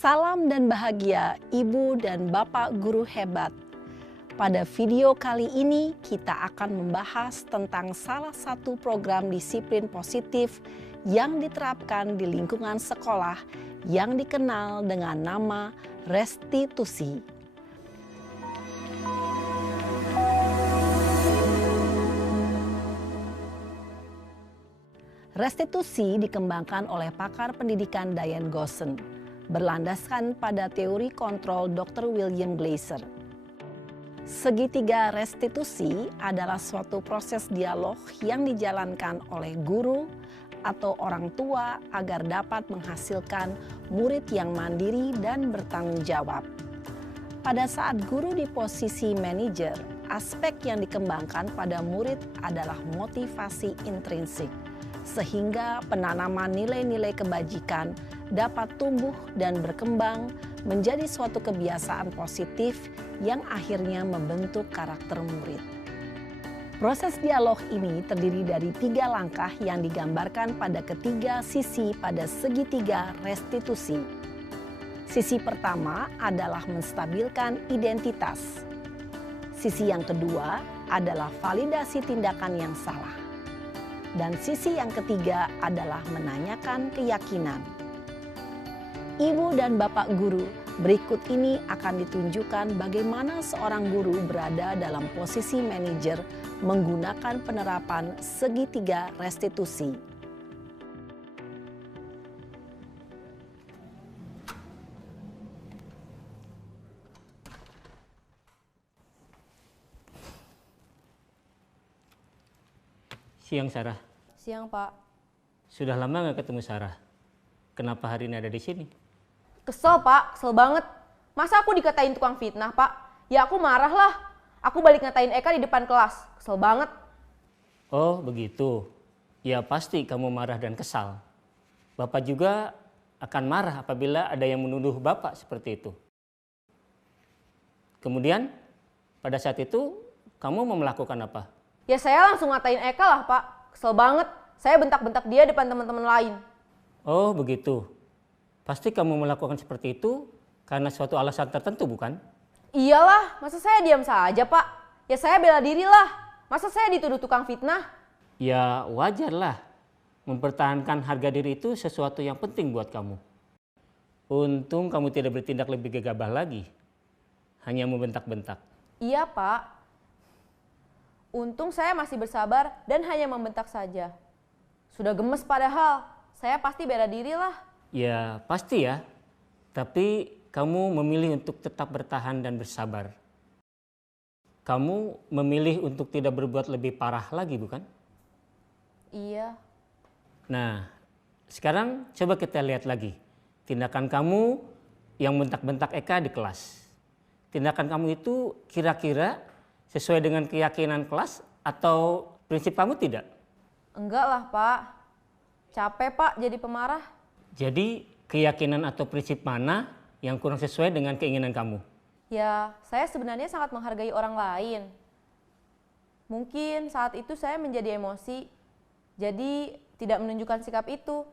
Salam dan bahagia Ibu dan Bapak guru hebat. Pada video kali ini kita akan membahas tentang salah satu program disiplin positif yang diterapkan di lingkungan sekolah yang dikenal dengan nama restitusi. Restitusi dikembangkan oleh pakar pendidikan Diane Goshen, berlandaskan pada teori kontrol Dr. William Glasser. Segitiga restitusi adalah suatu proses dialog yang dijalankan oleh guru atau orang tua agar dapat menghasilkan murid yang mandiri dan bertanggung jawab. Pada saat guru di posisi manajer, aspek yang dikembangkan pada murid adalah motivasi intrinsik, sehingga penanaman nilai-nilai kebajikan dapat tumbuh dan berkembang menjadi suatu kebiasaan positif yang akhirnya membentuk karakter murid. Proses dialog ini terdiri dari 3 langkah yang digambarkan pada ketiga sisi pada segitiga restitusi. Sisi pertama adalah menstabilkan identitas. Sisi yang kedua adalah validasi tindakan yang salah. Dan sisi yang ketiga adalah menanyakan keyakinan. Ibu dan Bapak guru, berikut ini akan ditunjukkan bagaimana seorang guru berada dalam posisi manajer menggunakan penerapan segitiga restitusi. Siang, Sarah. Siang, Pak. Sudah lama nggak ketemu Sarah? Kenapa hari ini ada di sini? Kesel, Pak. Kesel banget. Masa aku dikatain tukang fitnah, Pak? Ya aku marah lah. Aku balik ngatain Eka di depan kelas. Kesel banget. Oh, begitu. Ya pasti kamu marah dan kesal. Bapak juga akan marah apabila ada yang menuduh Bapak seperti itu. Kemudian, pada saat itu kamu mau melakukan apa? Ya saya langsung ngatain Eka lah, Pak. Kesel banget. Saya bentak-bentak dia depan teman-teman lain. Oh, begitu. Pasti kamu melakukan seperti itu karena suatu alasan tertentu, bukan? Iyalah, masa saya diam saja, Pak? Ya saya bela diri lah. Masa saya dituduh tukang fitnah? Ya wajarlah. Mempertahankan harga diri itu sesuatu yang penting buat kamu. Untung kamu tidak bertindak lebih gegabah lagi. Hanya membentak-bentak. Iya, Pak. Untung saya masih bersabar dan hanya membentak saja. Sudah gemes padahal. Saya pasti bela diri lah. Ya pasti ya. Tapi kamu memilih untuk tetap bertahan dan bersabar. Kamu memilih untuk tidak berbuat lebih parah lagi, bukan? Iya. Nah, sekarang coba kita lihat lagi. Tindakan kamu yang bentak-bentak Eka di kelas. Tindakan kamu itu kira-kira sesuai dengan keyakinan kelas atau prinsip kamu tidak? Enggak lah, Pak. Capek, Pak, jadi pemarah. Jadi keyakinan atau prinsip mana yang kurang sesuai dengan keinginan kamu? Ya, saya sebenarnya sangat menghargai orang lain. Mungkin saat itu saya menjadi emosi, jadi tidak menunjukkan sikap itu.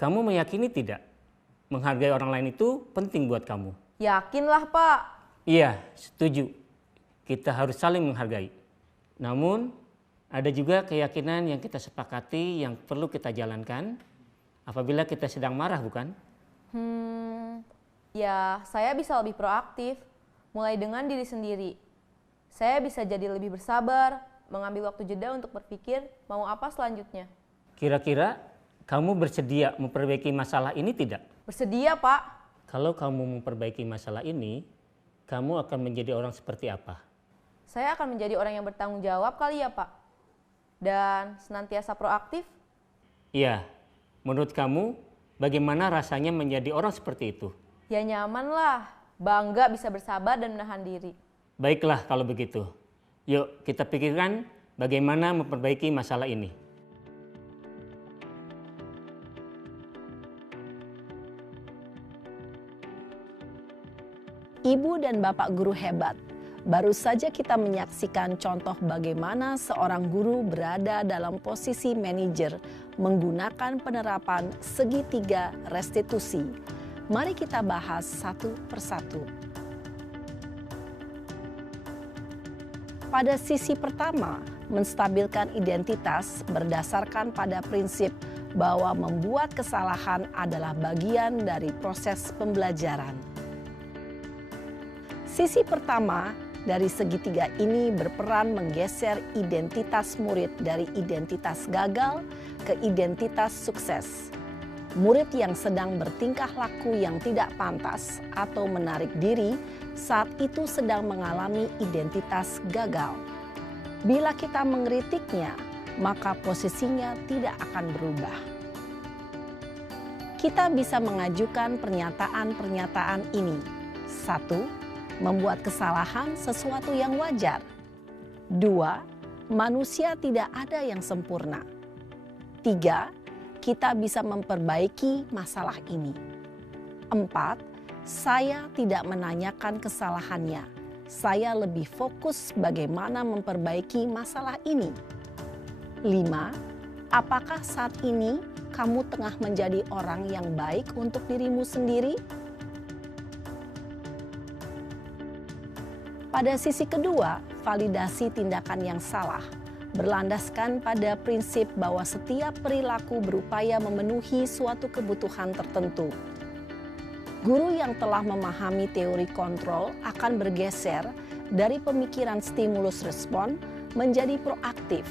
Kamu meyakini tidak? Menghargai orang lain itu penting buat kamu? Yakinlah, Pak. Iya, setuju. Kita harus saling menghargai. Namun, ada juga keyakinan yang kita sepakati yang perlu kita jalankan apabila kita sedang marah, bukan? Ya saya bisa lebih proaktif, mulai dengan diri sendiri. Saya bisa jadi lebih bersabar, mengambil waktu jeda untuk berpikir mau apa selanjutnya. Kira-kira kamu bersedia memperbaiki masalah ini tidak? Bersedia, Pak. Kalau kamu memperbaiki masalah ini, kamu akan menjadi orang seperti apa? Saya akan menjadi orang yang bertanggung jawab kali ya, Pak. Dan senantiasa proaktif. Iya, menurut kamu bagaimana rasanya menjadi orang seperti itu? Ya nyaman lah, bangga bisa bersabar dan menahan diri. Baiklah kalau begitu. Yuk kita pikirkan bagaimana memperbaiki masalah ini. Ibu dan Bapak guru hebat, baru saja kita menyaksikan contoh bagaimana seorang guru berada dalam posisi manajer menggunakan penerapan segitiga restitusi. Mari kita bahas satu persatu. Pada sisi pertama, menstabilkan identitas berdasarkan pada prinsip bahwa membuat kesalahan adalah bagian dari proses pembelajaran. Sisi pertama dari segitiga ini berperan menggeser identitas murid dari identitas gagal ke identitas sukses. Murid yang sedang bertingkah laku yang tidak pantas atau menarik diri saat itu sedang mengalami identitas gagal. Bila kita mengkritiknya, maka posisinya tidak akan berubah. Kita bisa mengajukan pernyataan-pernyataan ini. 1. Membuat kesalahan sesuatu yang wajar. 2. Manusia tidak ada yang sempurna. 3. Kita bisa memperbaiki masalah ini. 4. Saya tidak menanyakan kesalahannya. Saya lebih fokus bagaimana memperbaiki masalah ini. 5. Apakah saat ini kamu tengah menjadi orang yang baik untuk dirimu sendiri? Pada sisi kedua, validasi tindakan yang salah berlandaskan pada prinsip bahwa setiap perilaku berupaya memenuhi suatu kebutuhan tertentu. Guru yang telah memahami teori kontrol akan bergeser dari pemikiran stimulus respon menjadi proaktif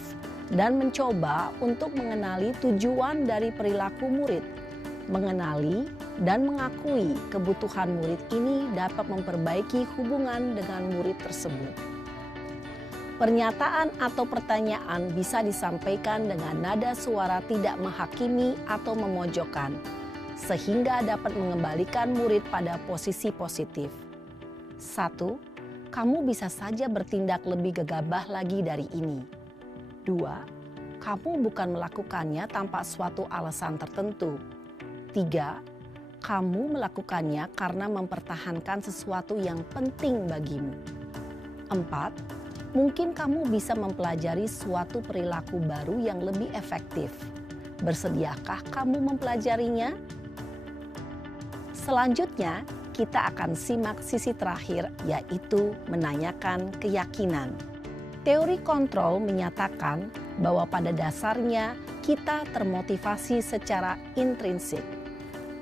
dan mencoba untuk mengenali tujuan dari perilaku murid. Mengenali dan mengakui kebutuhan murid ini dapat memperbaiki hubungan dengan murid tersebut. Pernyataan atau pertanyaan bisa disampaikan dengan nada suara tidak menghakimi atau memojokkan, sehingga dapat mengembalikan murid pada posisi positif. 1. Kamu bisa saja bertindak lebih gegabah lagi dari ini. 2. Kamu bukan melakukannya tanpa suatu alasan tertentu. 3. Kamu melakukannya karena mempertahankan sesuatu yang penting bagimu. 4. Mungkin kamu bisa mempelajari suatu perilaku baru yang lebih efektif. Bersediakah kamu mempelajarinya? Selanjutnya, kita akan simak sisi terakhir, yaitu menanyakan keyakinan. Teori kontrol menyatakan bahwa pada dasarnya kita termotivasi secara intrinsik.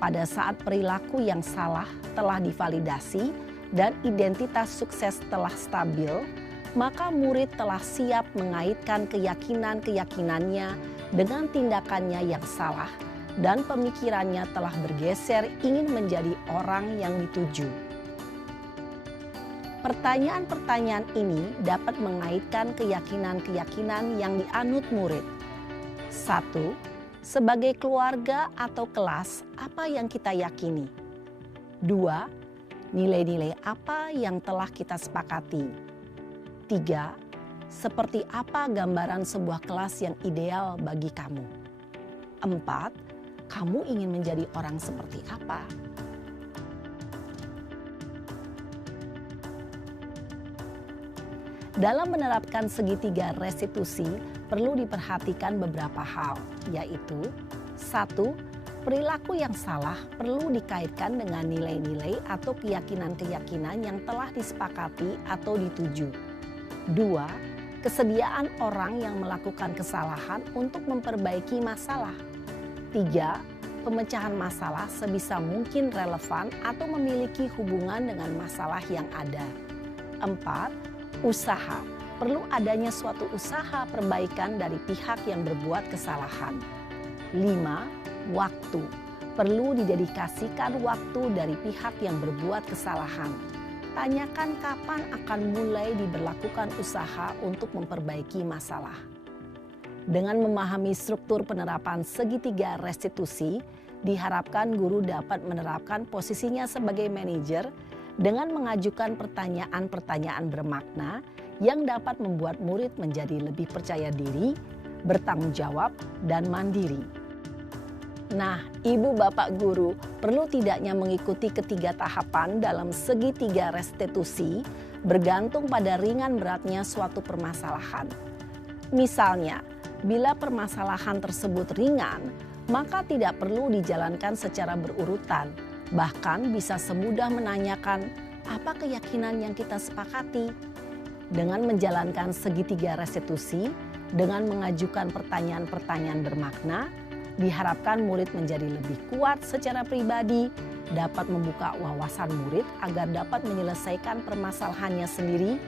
Pada saat perilaku yang salah telah divalidasi dan identitas sukses telah stabil, maka murid telah siap mengaitkan keyakinan-keyakinannya dengan tindakannya yang salah dan pemikirannya telah bergeser ingin menjadi orang yang dituju. Pertanyaan-pertanyaan ini dapat mengaitkan keyakinan-keyakinan yang dianut murid. 1. Sebagai keluarga atau kelas, apa yang kita yakini? 2. Nilai-nilai apa yang telah kita sepakati? 3. Seperti apa gambaran sebuah kelas yang ideal bagi kamu? 4. Kamu ingin menjadi orang seperti apa? Dalam menerapkan segitiga restitusi, perlu diperhatikan beberapa hal, yaitu 1. Perilaku yang salah perlu dikaitkan dengan nilai-nilai atau keyakinan-keyakinan yang telah disepakati atau dituju. 2. Kesediaan orang yang melakukan kesalahan untuk memperbaiki masalah. 3. Pemecahan masalah sebisa mungkin relevan atau memiliki hubungan dengan masalah yang ada. 4. Usaha. Perlu adanya suatu usaha perbaikan dari pihak yang berbuat kesalahan. 5. Waktu. Perlu didedikasikan waktu dari pihak yang berbuat kesalahan. Tanyakan kapan akan mulai diberlakukan usaha untuk memperbaiki masalah. Dengan memahami struktur penerapan segitiga restitusi, diharapkan guru dapat menerapkan posisinya sebagai manajer dengan mengajukan pertanyaan-pertanyaan bermakna yang dapat membuat murid menjadi lebih percaya diri, bertanggung jawab, dan mandiri. Nah, ibu bapak guru perlu tidaknya mengikuti ketiga tahapan dalam segitiga restitusi bergantung pada ringan beratnya suatu permasalahan. Misalnya, bila permasalahan tersebut ringan, maka tidak perlu dijalankan secara berurutan. Bahkan bisa semudah menanyakan apa keyakinan yang kita sepakati. Dengan menjalankan segitiga restitusi, dengan mengajukan pertanyaan-pertanyaan bermakna, diharapkan murid menjadi lebih kuat secara pribadi, dapat membuka wawasan murid agar dapat menyelesaikan permasalahannya sendiri,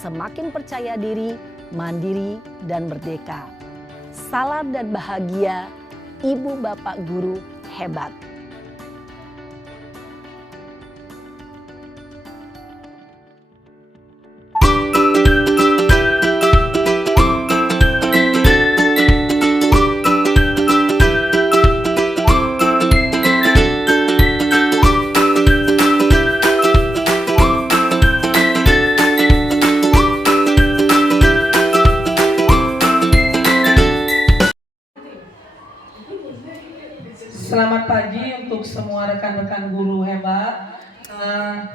semakin percaya diri, mandiri, dan merdeka. Salam dan bahagia, Ibu Bapak Guru hebat. Selamat pagi untuk semua rekan-rekan guru hebat.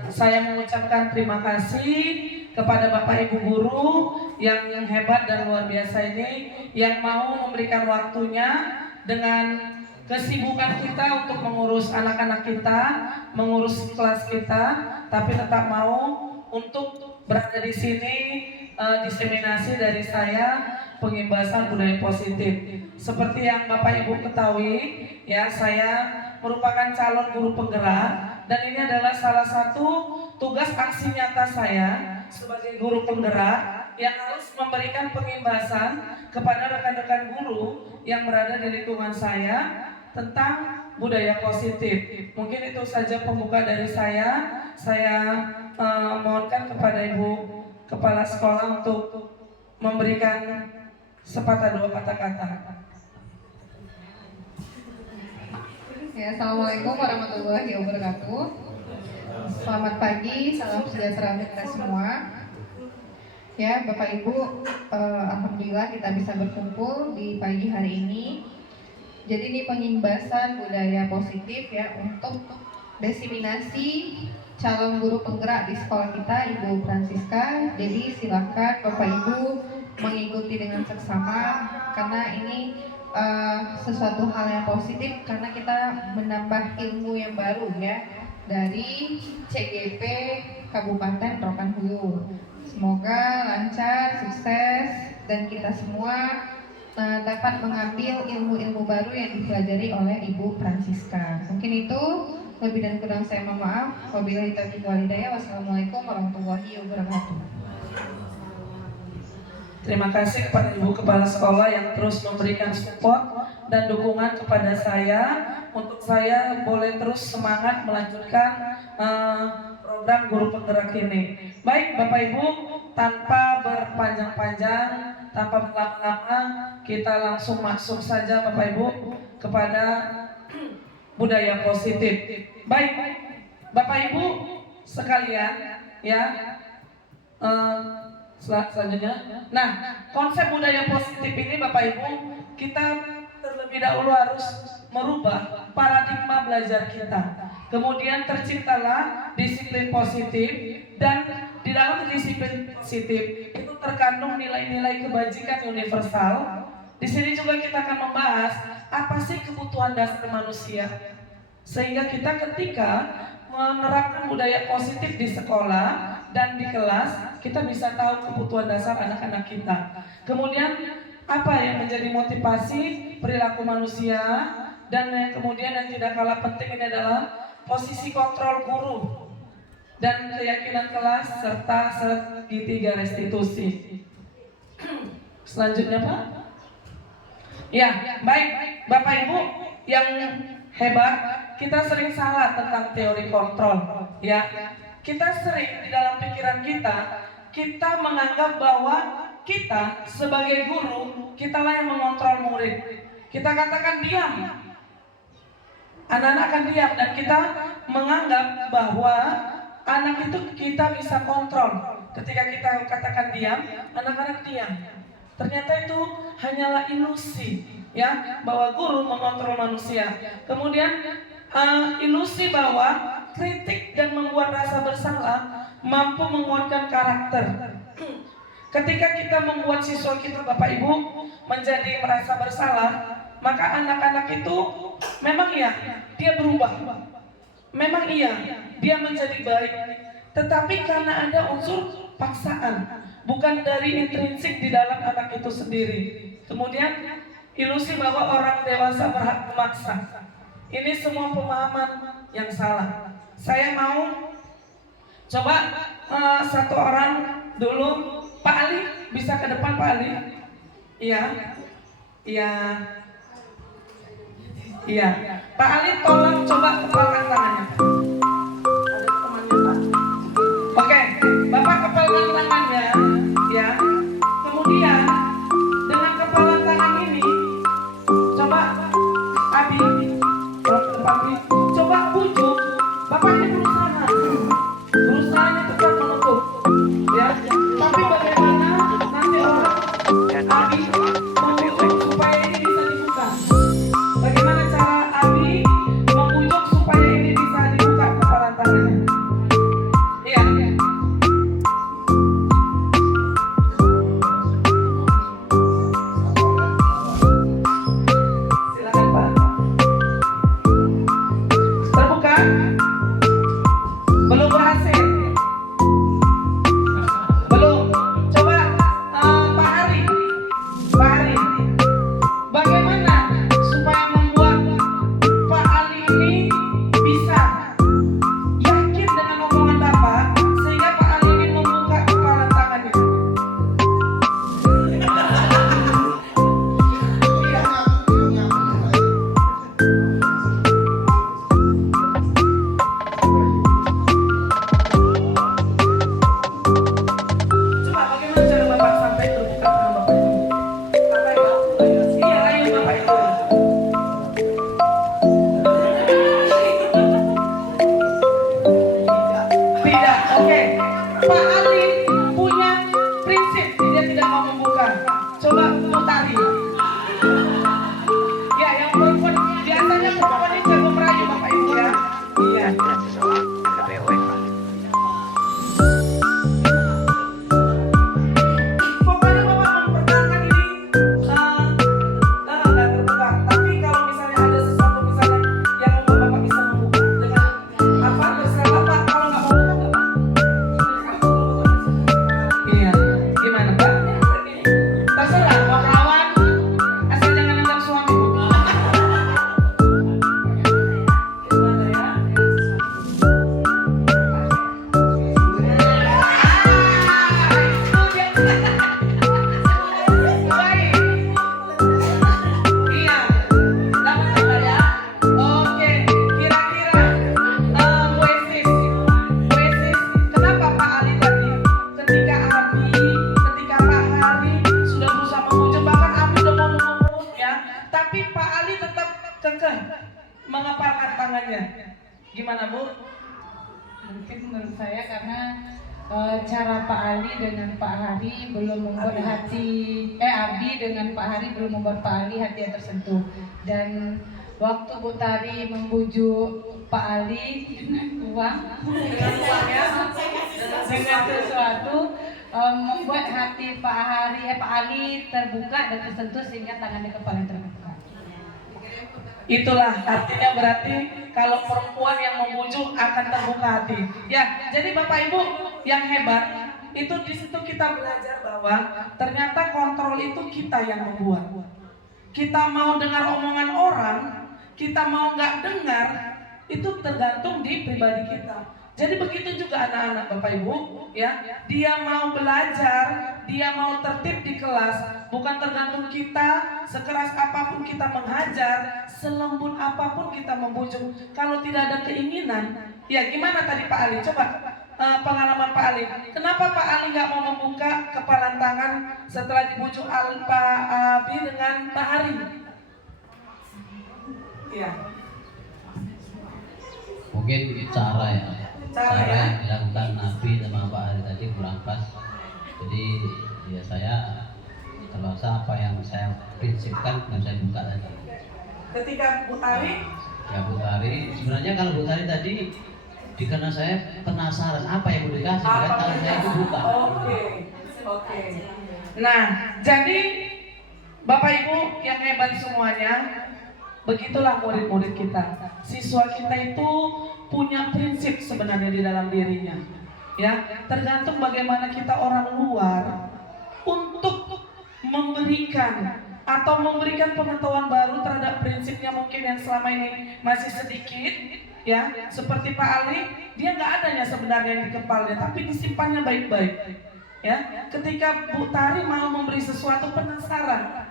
Saya mengucapkan terima kasih kepada Bapak Ibu guru yang hebat dan luar biasa ini, yang mau memberikan waktunya dengan kesibukan kita untuk mengurus anak-anak kita, mengurus kelas kita, tapi tetap mau untuk berada di sini, diseminasi dari saya, pengimbasan budaya positif. Seperti yang Bapak Ibu ketahui, ya, saya merupakan calon guru penggerak, dan ini adalah salah satu tugas aksi nyata saya sebagai guru penggerak yang harus memberikan pengimbasan kepada rekan-rekan guru yang berada di lingkungan saya tentang budaya positif. Mungkin itu saja pembuka dari saya. Saya mohonkan kepada Ibu Kepala Sekolah untuk memberikan sepatah dua kata-kata. Ya, Assalamualaikum warahmatullahi wabarakatuh. Selamat pagi, salam sejahtera untuk kita semua. Ya, Bapak Ibu, alhamdulillah kita bisa berkumpul di pagi hari ini. Jadi ini pengimbasan budaya positif ya untuk diseminasi calon guru penggerak di sekolah kita, Ibu Francisca. Jadi silakan Bapak Ibu mengikuti dengan seksama, karena ini sesuatu hal yang positif, karena kita menambah ilmu yang baru ya dari CGP Kabupaten Rokan Hulu. Semoga lancar, sukses, dan kita semua dapat mengambil ilmu-ilmu baru yang dipelajari oleh Ibu Francisca. Mungkin itu, lebih dan kurang saya mohon maaf. Wabillahi taufiq wal hidayah. Wassalamualaikum warahmatullahi wabarakatuh. Terima kasih kepada Ibu Kepala Sekolah yang terus memberikan support dan dukungan kepada saya untuk saya boleh terus semangat melanjutkan program guru penggerak ini. Baik Bapak Ibu, tanpa berpanjang-panjang, tanpa berlama-lama, kita langsung masuk saja Bapak Ibu kepada budaya positif. Baik Bapak Ibu sekalian ya, selanjutnya. Nah, konsep budaya positif ini Bapak Ibu, kita terlebih dahulu harus merubah paradigma belajar kita. Kemudian terciptalah disiplin positif, dan di dalam disiplin positif itu terkandung nilai-nilai kebajikan universal. Di sini juga kita akan membahas apa sih kebutuhan dasar manusia, sehingga kita ketika menerapkan budaya positif di sekolah dan di kelas, kita bisa tahu kebutuhan dasar anak-anak kita. Kemudian apa yang menjadi motivasi perilaku manusia, dan yang kemudian yang tidak kalah penting ini adalah posisi kontrol guru dan keyakinan kelas serta segitiga restitusi. Selanjutnya Pak. Ya, baik Bapak Ibu yang hebat, kita sering salah tentang teori kontrol ya. Kita sering di dalam pikiran kita menganggap bahwa kita sebagai guru, kitalah yang mengontrol murid. Kita katakan diam, anak-anak akan diam, dan kita menganggap bahwa anak itu kita bisa kontrol. Ketika kita katakan diam, anak-anak diam. Ternyata itu hanyalah ilusi ya, bahwa guru mengontrol manusia. Kemudian ilusi bahwa kritik dan membuat rasa bersalah mampu menguatkan karakter. Ketika kita membuat siswa kita Bapak Ibu menjadi merasa bersalah, maka anak-anak itu memang ya dia berubah. memang iya, dia menjadi baik. Tetapi karena ada unsur paksaan, bukan dari intrinsik di dalam anak itu sendiri. Kemudian ilusi bahwa orang dewasa berhak memaksa. Ini semua pemahaman yang salah. Saya mau coba satu orang dulu. Pak Ali, bisa ke depan Pak Ali? Iya. Iya. Iya. Pak Ali tolong coba kepalkan tangannya. Ada temannya Pak. Oke, Bapak kepalkan tangannya, ya. Kemudian dengan kepalan tangan ini, coba Abi, coba bujuk. Bapak ini berusaha ini tetap menutup, ya. Tapi bagaimana nanti orang Abi membujuk supaya ini bisa dibuka? Bagaimana cara Abi membujuk supaya ini bisa dibuka kepalan tangannya? Iya. Silakan Pak. Terbuka? Belum berhasil? Belum. Coba Pak Hari. Pak Hari. Bagaimana supaya membuat Pak Ali ini bisa yakin dengan omongan Bapak sehingga Pak Ali ini membuka kepalan tangannya? Coba bagaimana cara Bapak sampai terbuka tangan Bapak itu? Apa yang iya, ayo Bapak itu. Tidak, oke. Pak Ali punya prinsip, dia tidak mau membuka. Coba putari. Ya, yang perempuan biasanya perempuan ini jago merayu Bapak Ibu ya. Iya. Pokoknya Bapak mempertahankan ini nggak terbuka. Tapi kalau misalnya ada sesuatu misalnya yang membuat Bapak bisa membuka dengan apa terserah Bapak. Kalau nggak mau buka nggak apa-apa. Iya. Gimana Pak? Terserah mau kawan asal jangan anggap suami. Gimana ya? Baik. Iya. Dapat gambar ya? Oke. Kira-kira Bu Esis. Kenapa Pak Ali tadi ketika Pak Hari sudah berusaha membujuk, bahkan Abi udah mau membujuk ya, tapi Pak Ali tetap kekeh mengepalkan tangannya. Gimana Bu? Mungkin menurut saya karena cara Pak Ali dengan Pak Hari belum membuat Abi dengan Pak Hari belum membuat Pak Ali hati tersentuh. Dan waktu Bu Tari membujuk Pak Ali dengan uang ya, dengan sesuatu membuat hati Pak Ali terbuka dan tersentuh sehingga tangannya ke paling terbuka. Itulah artinya berarti kalau perempuan yang membujuk akan terbuka hati. Ya, jadi Bapak Ibu yang hebat itu di situ kita belajar bahwa ternyata kontrol itu kita yang membuat. Kita mau dengar omongan orang, kita mau nggak dengar, itu tergantung di pribadi kita. Jadi begitu juga anak-anak Bapak Ibu, ya, dia mau belajar, dia mau tertib di kelas, bukan tergantung kita, sekeras apapun kita menghajar, selembut apapun kita membujuk. Kalau tidak ada keinginan, ya gimana tadi Pak Ali? Coba pengalaman Pak Ali. Kenapa Pak Ali nggak mau membuka kepalan tangan setelah dibujuk Pak Abi dengan Pak Hari? Iya. Mungkin cara Cara ya? yang dilakukan Nabi sama Pak Hari tadi kurang pas. Jadi ya saya terpaksa apa yang saya prinsipkan dan saya buka tadi. Ketika Bu Tari, Ya Bu Tari, sebenarnya kalau Bu Tari tadi karena saya penasaran apa yang mau dikasih, maka tangan saya itu buka. Oke. Nah, jadi Bapak Ibu yang hebat semuanya, Begitulah murid-murid kita. Siswa kita itu punya prinsip sebenarnya di dalam dirinya. Ya, tergantung bagaimana kita orang luar untuk memberikan atau memberikan pengetahuan baru terhadap prinsipnya mungkin yang selama ini masih sedikit, ya, seperti Pak Ali, dia nggak adanya sebenarnya yang di kepalanya, tapi disimpannya baik-baik, ya. Ketika Bu Tari mau memberi sesuatu penasaran.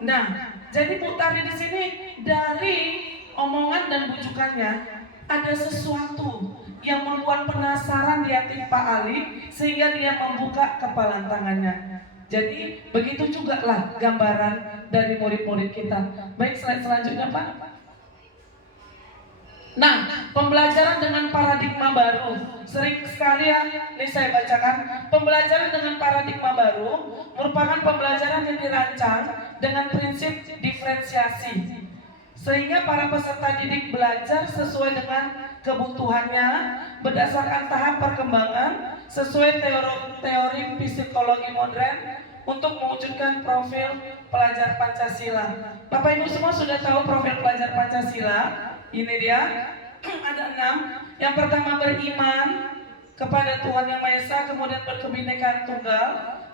Nah, jadi Bu Tari di sini dari omongan dan bujukannya ada sesuatu yang membuat penasaran di hati Pak Ali sehingga dia membuka kepalan tangannya. Jadi begitu juga lah gambaran dari murid-murid kita. Baik, slide selanjutnya Pak. Nah, pembelajaran dengan paradigma baru. Sering sekali ya, ini saya bacakan. Pembelajaran dengan paradigma baru merupakan pembelajaran yang dirancang dengan prinsip diferensiasi. Sehingga para peserta didik belajar sesuai dengan kebutuhannya berdasarkan tahap perkembangan sesuai teori psikologi modern untuk mewujudkan profil pelajar Pancasila. Bapak Ibu semua sudah tahu profil pelajar Pancasila. Ini dia, ada 6. Yang pertama beriman kepada Tuhan Yang Maha Esa, kemudian berkebinekaan tunggal,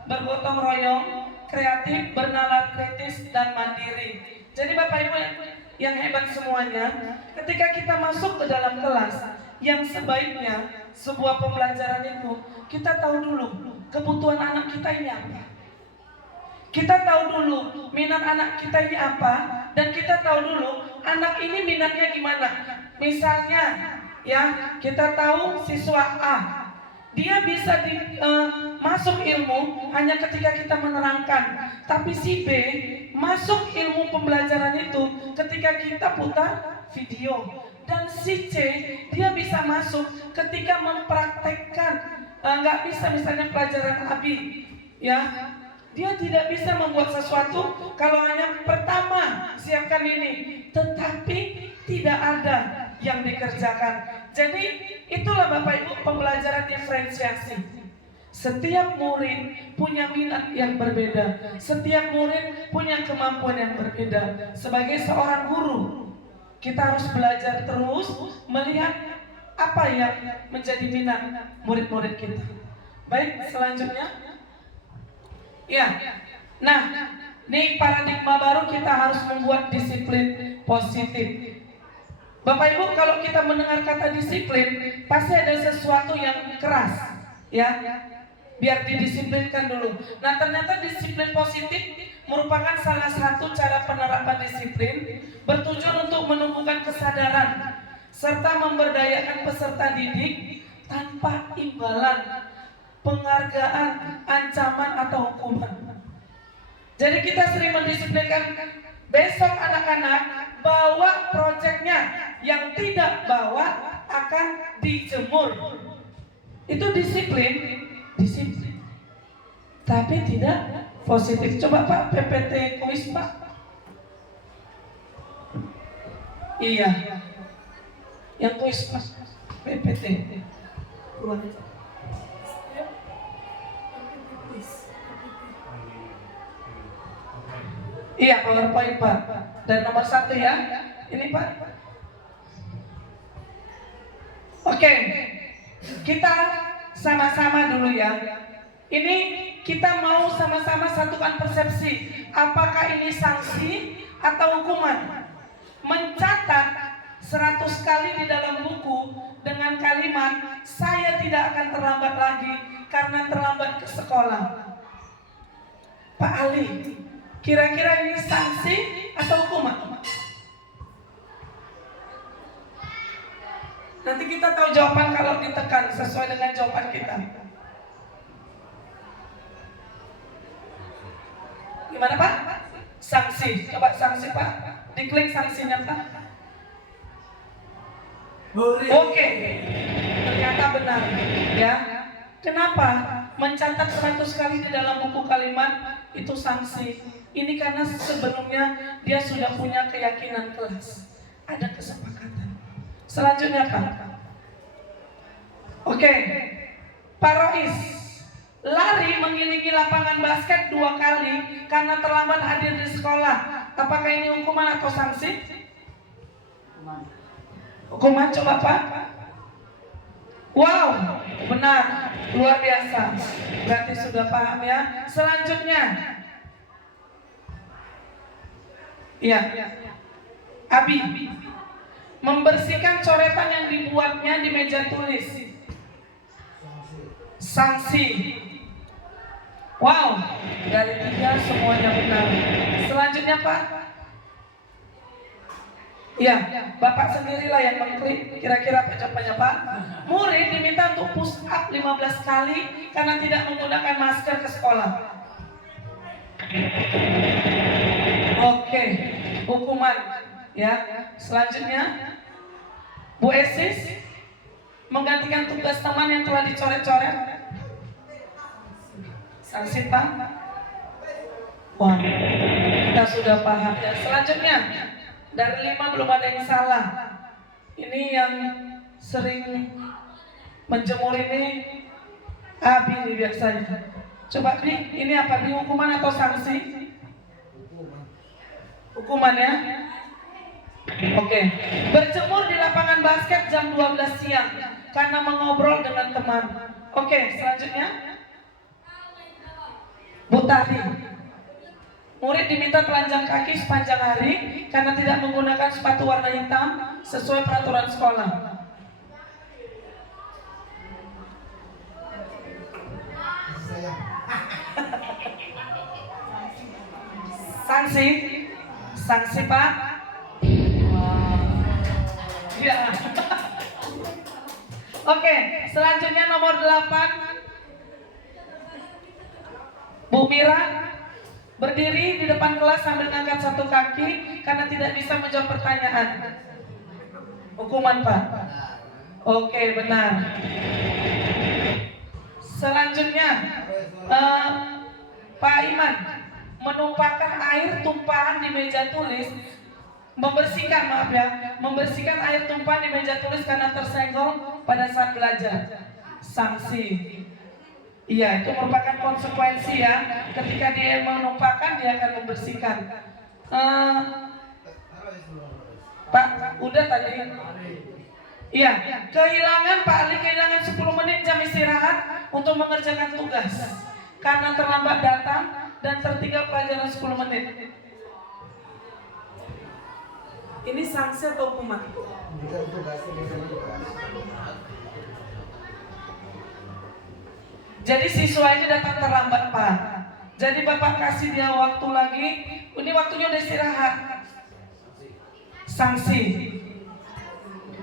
bergotong royong, kreatif, bernalar kritis, dan mandiri. Jadi Bapak Ibu yang hebat semuanya, ketika kita masuk ke dalam kelas, yang sebaiknya sebuah pembelajaran itu kita tahu dulu kebutuhan anak kita ini apa. Kita tahu dulu minat anak kita ini apa, dan kita tahu dulu anak ini minatnya gimana. Misalnya ya, kita tahu siswa A dia bisa masuk ilmu hanya ketika kita menerangkan, tapi si B masuk ilmu pembelajaran itu ketika kita putar video, dan si C dia bisa masuk ketika mempraktekkan. Nggak bisa misalnya pelajaran ABI, ya, dia tidak bisa membuat sesuatu kalau hanya pertama siapkan ini, tetapi tidak ada yang dikerjakan. Jadi itulah Bapak Ibu pembelajaran diferensiasi. Setiap murid punya minat yang berbeda. Setiap murid punya kemampuan yang berbeda. Sebagai seorang guru, kita harus belajar terus melihat apa yang menjadi minat murid-murid kita. Baik, selanjutnya. Ya. Nah, ini paradigma baru, kita harus membuat disiplin positif. Bapak Ibu, kalau kita mendengar kata disiplin, pasti ada sesuatu yang keras, ya. Biar didisiplinkan dulu. Nah, ternyata disiplin positif merupakan salah satu cara penerapan disiplin, bertujuan untuk menumbuhkan kesadaran serta memberdayakan peserta didik tanpa imbalan, penghargaan, ancaman atau hukuman. Jadi kita sering mendisiplinkan, besok anak-anak bawa proyeknya, yang tidak bawa akan dijemur. Itu disiplin, tapi tidak positif. Coba Pak, PPT kuis Pak. Iya, yang kuis Pak, PPT. Iya, PowerPoint Pak. Dan nomor 1 ya, ini Pak. Oke, kita sama-sama dulu ya. Ini kita mau sama-sama satukan persepsi. Apakah ini sanksi atau hukuman? Mencatat 100 kali di dalam buku dengan kalimat, saya tidak akan terlambat lagi karena terlambat ke sekolah. Pak Ali, kira-kira ini sanksi atau hukuman? Nanti kita tahu jawaban kalau ditekan sesuai dengan jawaban kita. Gimana Pak? Sanksi. Coba sanksi Pak. Diklik sanksinya Pak. Oke. Ternyata benar. Ya. Kenapa? Mencatat 100 kali di dalam buku kalimat itu sanksi. Ini karena sebelumnya dia sudah punya keyakinan kelas. Ada kesepakatan. Selanjutnya Pak. Oke. Pak Rois, lari mengelilingi lapangan basket 2 kali karena terlambat hadir di sekolah. Apakah ini hukuman atau sanksi? Hukuman coba Pak. Wow, benar, luar biasa. Berarti sudah paham ya. Selanjutnya, ya, Abi, membersihkan coretan yang dibuatnya di meja tulis. Sanksi. Wow, dari 3 semuanya benar. Selanjutnya Pak. Ya, Bapak sendirilah yang mengklik. Kira-kira apa jawabannya Pak? Murid diminta untuk push up 15 kali karena tidak menggunakan masker ke sekolah. Oke, hukuman. Ya, selanjutnya Bu Esis menggantikan tugas teman yang telah dicoret-coret. Sanksi Pak. Wah, kita sudah paham ya. Selanjutnya, dari 5 belum ada yang salah. Ini yang sering menjemur ini Abi nih biasanya. Coba Bi, ini apa Bi, hukuman atau sanksi? Hukuman ya. Oke. Berjemur di lapangan basket jam 12 siang karena mengobrol dengan teman. Oke, selanjutnya Bu Tari, murid diminta telanjang kaki sepanjang hari karena tidak menggunakan sepatu warna hitam sesuai peraturan sekolah. Sanksi, sanksi Pak. Ya. Oke, selanjutnya nomor 8. Bu Mira berdiri di depan kelas sambil mengangkat satu kaki karena tidak bisa menjawab pertanyaan. Hukuman Pak. Oke, benar. Selanjutnya Pak Iman menumpahkan air tumpahan di meja tulis, membersihkan air tumpahan di meja tulis karena tersenggol pada saat belajar. Sanksi. Iya, itu merupakan konsekuensi ya. Ketika dia menumpahkan, dia akan membersihkan. Pak, udah tadi. Iya, kehilangan Pak Ali kehilangan 10 menit jam istirahat untuk mengerjakan tugas karena terlambat datang dan tertinggal pelajaran 10 menit. Ini sanksi atau hukuman? Jadi siswa ini datang terlambat Pak. Jadi Bapak kasih dia waktu lagi. Ini waktunya udah istirahat. Sanksi.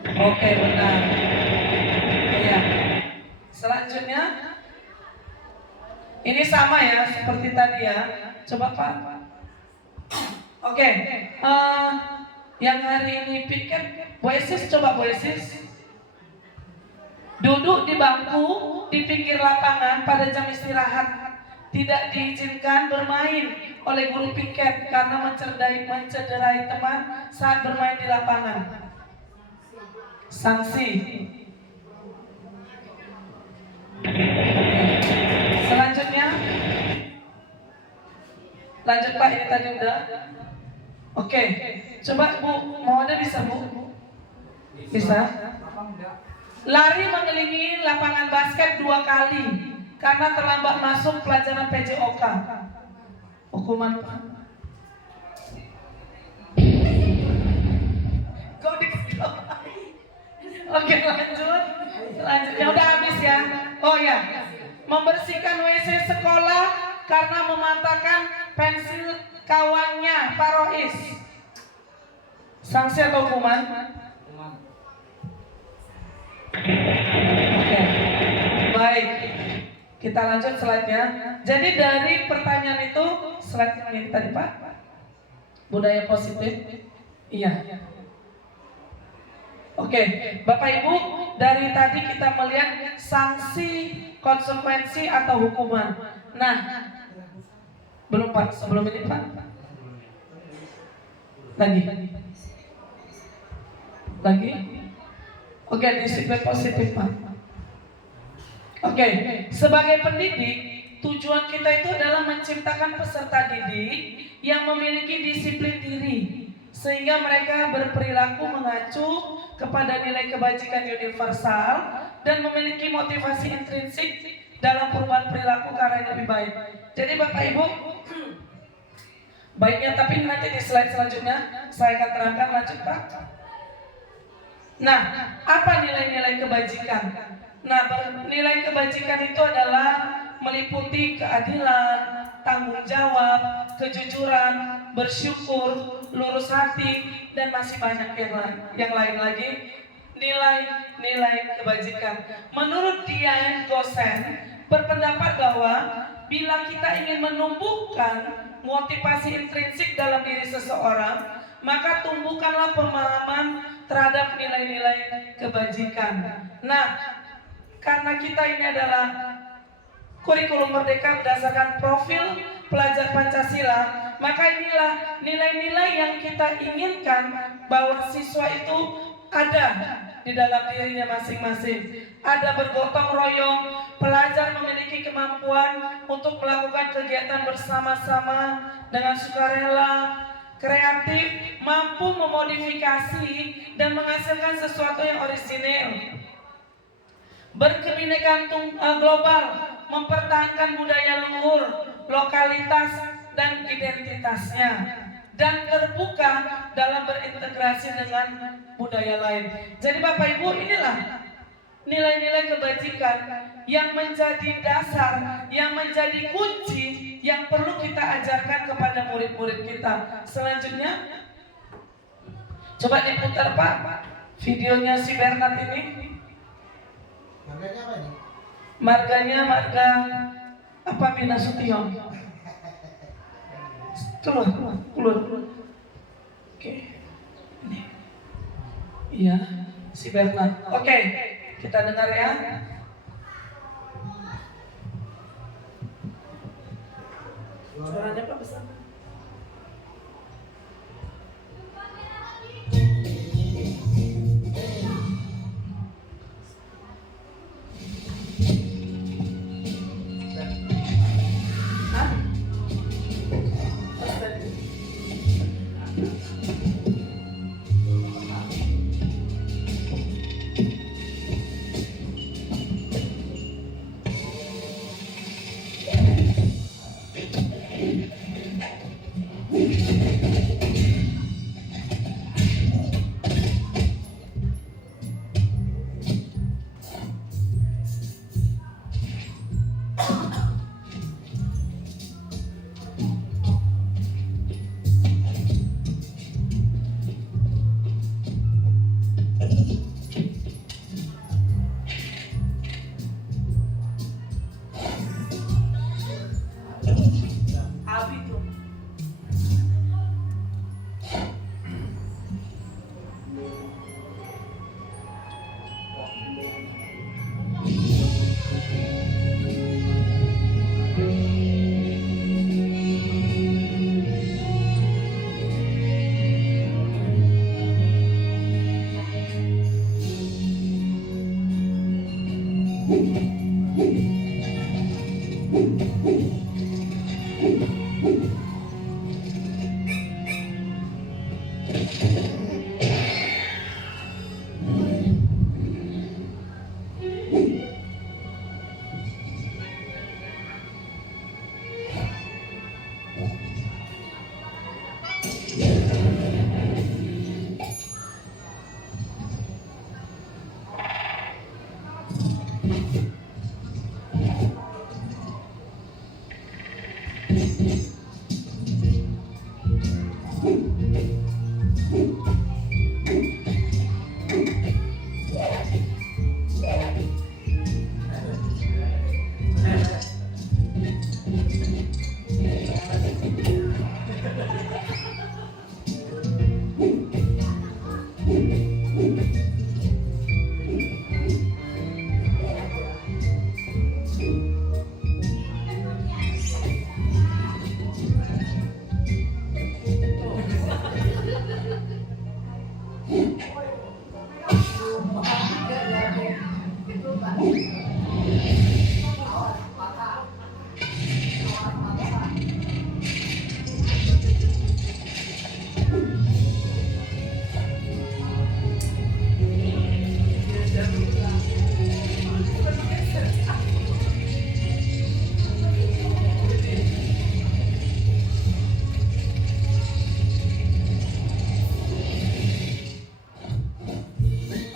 Oke, benar. Iya. Selanjutnya, ini sama ya seperti tadi ya. Coba Pak. Oke. Yang hari ini piket, Bu Esis, coba Bu Esis. Duduk di bangku di pinggir lapangan pada jam istirahat. Tidak diizinkan bermain oleh guru piket karena mencederai teman saat bermain di lapangan. Sanksi. Selanjutnya, lanjut Pak, ini tadi udah. Oke, coba Bu, mau ada bisa Bu? Bisa? Lari mengelilingi lapangan basket 2 kali karena terlambat masuk pelajaran PJOK. Hukuman Pak. Kok diketahui? Oke, lanjut. Selanjutnya udah habis ya. Oh ya, membersihkan WC sekolah karena mematahkan pensil kawannya Pak Rois. Sanksi atau hukuman? Oke, baik. Kita lanjut slide-nya. Jadi dari pertanyaan itu, slide ini tadi Pak, budaya positif. Iya. Oke, Bapak Ibu, dari tadi kita melihat sanksi, konsekuensi atau hukuman. Nah, belum Pak, sebelum ini Pak. Lagi. Oke, disiplin positif Pak. Oke, sebagai pendidik, tujuan kita itu adalah menciptakan peserta didik yang memiliki disiplin diri, sehingga mereka berperilaku mengacu kepada nilai kebajikan universal dan memiliki motivasi intrinsik dalam perubahan perilaku ke arah yang lebih baik. Jadi Bapak Ibu, baiknya, tapi nanti di slide selanjutnya saya akan terangkan. Lanjut Pak. Nah, apa nilai-nilai kebajikan? Nah, nilai kebajikan itu adalah meliputi keadilan, tanggung jawab, kejujuran, bersyukur, lurus hati, dan masih banyak yang lain lagi. Nilai-nilai kebajikan. Menurut Dian Gosen berpendapat bahwa bila kita ingin menumbuhkan motivasi intrinsik dalam diri seseorang, maka tumbuhkanlah pemahaman terhadap nilai-nilai kebajikan. Nah, karena kita ini adalah kurikulum merdeka berdasarkan profil pelajar Pancasila, maka inilah nilai-nilai yang kita inginkan bahwa siswa itu ada di dalam dirinya masing-masing. Ada bergotong royong, pelajar memiliki kemampuan untuk melakukan kegiatan bersama-sama dengan sukarela, kreatif, mampu memodifikasi dan menghasilkan sesuatu yang orisinil. Berkebinekaan global, mempertahankan budaya luhur, lokalitas, dan identitasnya, dan terbuka dalam berintegrasi dengan budaya lain. Jadi Bapak Ibu, inilah nilai-nilai kebajikan yang menjadi dasar, yang menjadi kunci yang perlu kita ajarkan kepada murid-murid kita. Selanjutnya, coba diputar Pak videonya si Bernard ini. Marganya apa nih? Marganya marga apa, Bina Sution. Keluar. Oke. Ini. Iya, si Bernard. Oke, kita dengar ya. Suaranya Pak besar.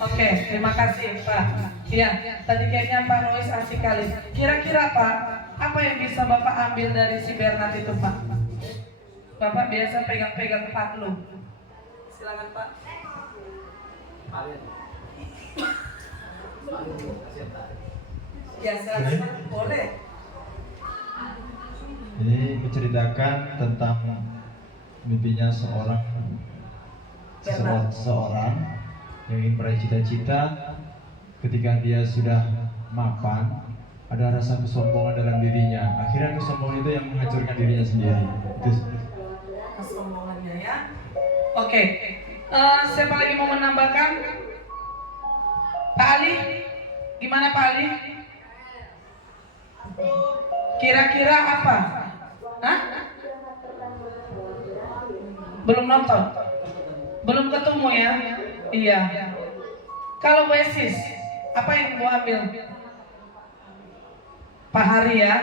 Oke, terima kasih Pak. Iya, tadi kayaknya Pak Rois asik kali. Kira-kira Pak, apa yang bisa Bapak ambil dari si Bernard itu Pak? Bapak biasa pegang-pegang Pak lu. Silakan Pak. Ya, silakan Pak. Boleh. Ini menceritakan tentang mimpinya seorang yang ingin meraih cita-cita. Ketika dia sudah mapan, ada rasa kesombongan dalam dirinya. Akhirnya kesombongan itu yang menghancurkan dirinya sendiri. Itu Kesombongannya ya. Oke. Siapa lagi mau menambahkan? Pak Ali, gimana Pak Ali? Kira-kira apa? Hah? Belum nonton? Belum ketemu ya? Iya. Kalau basis, apa yang mau ambil? Pak Hari ya?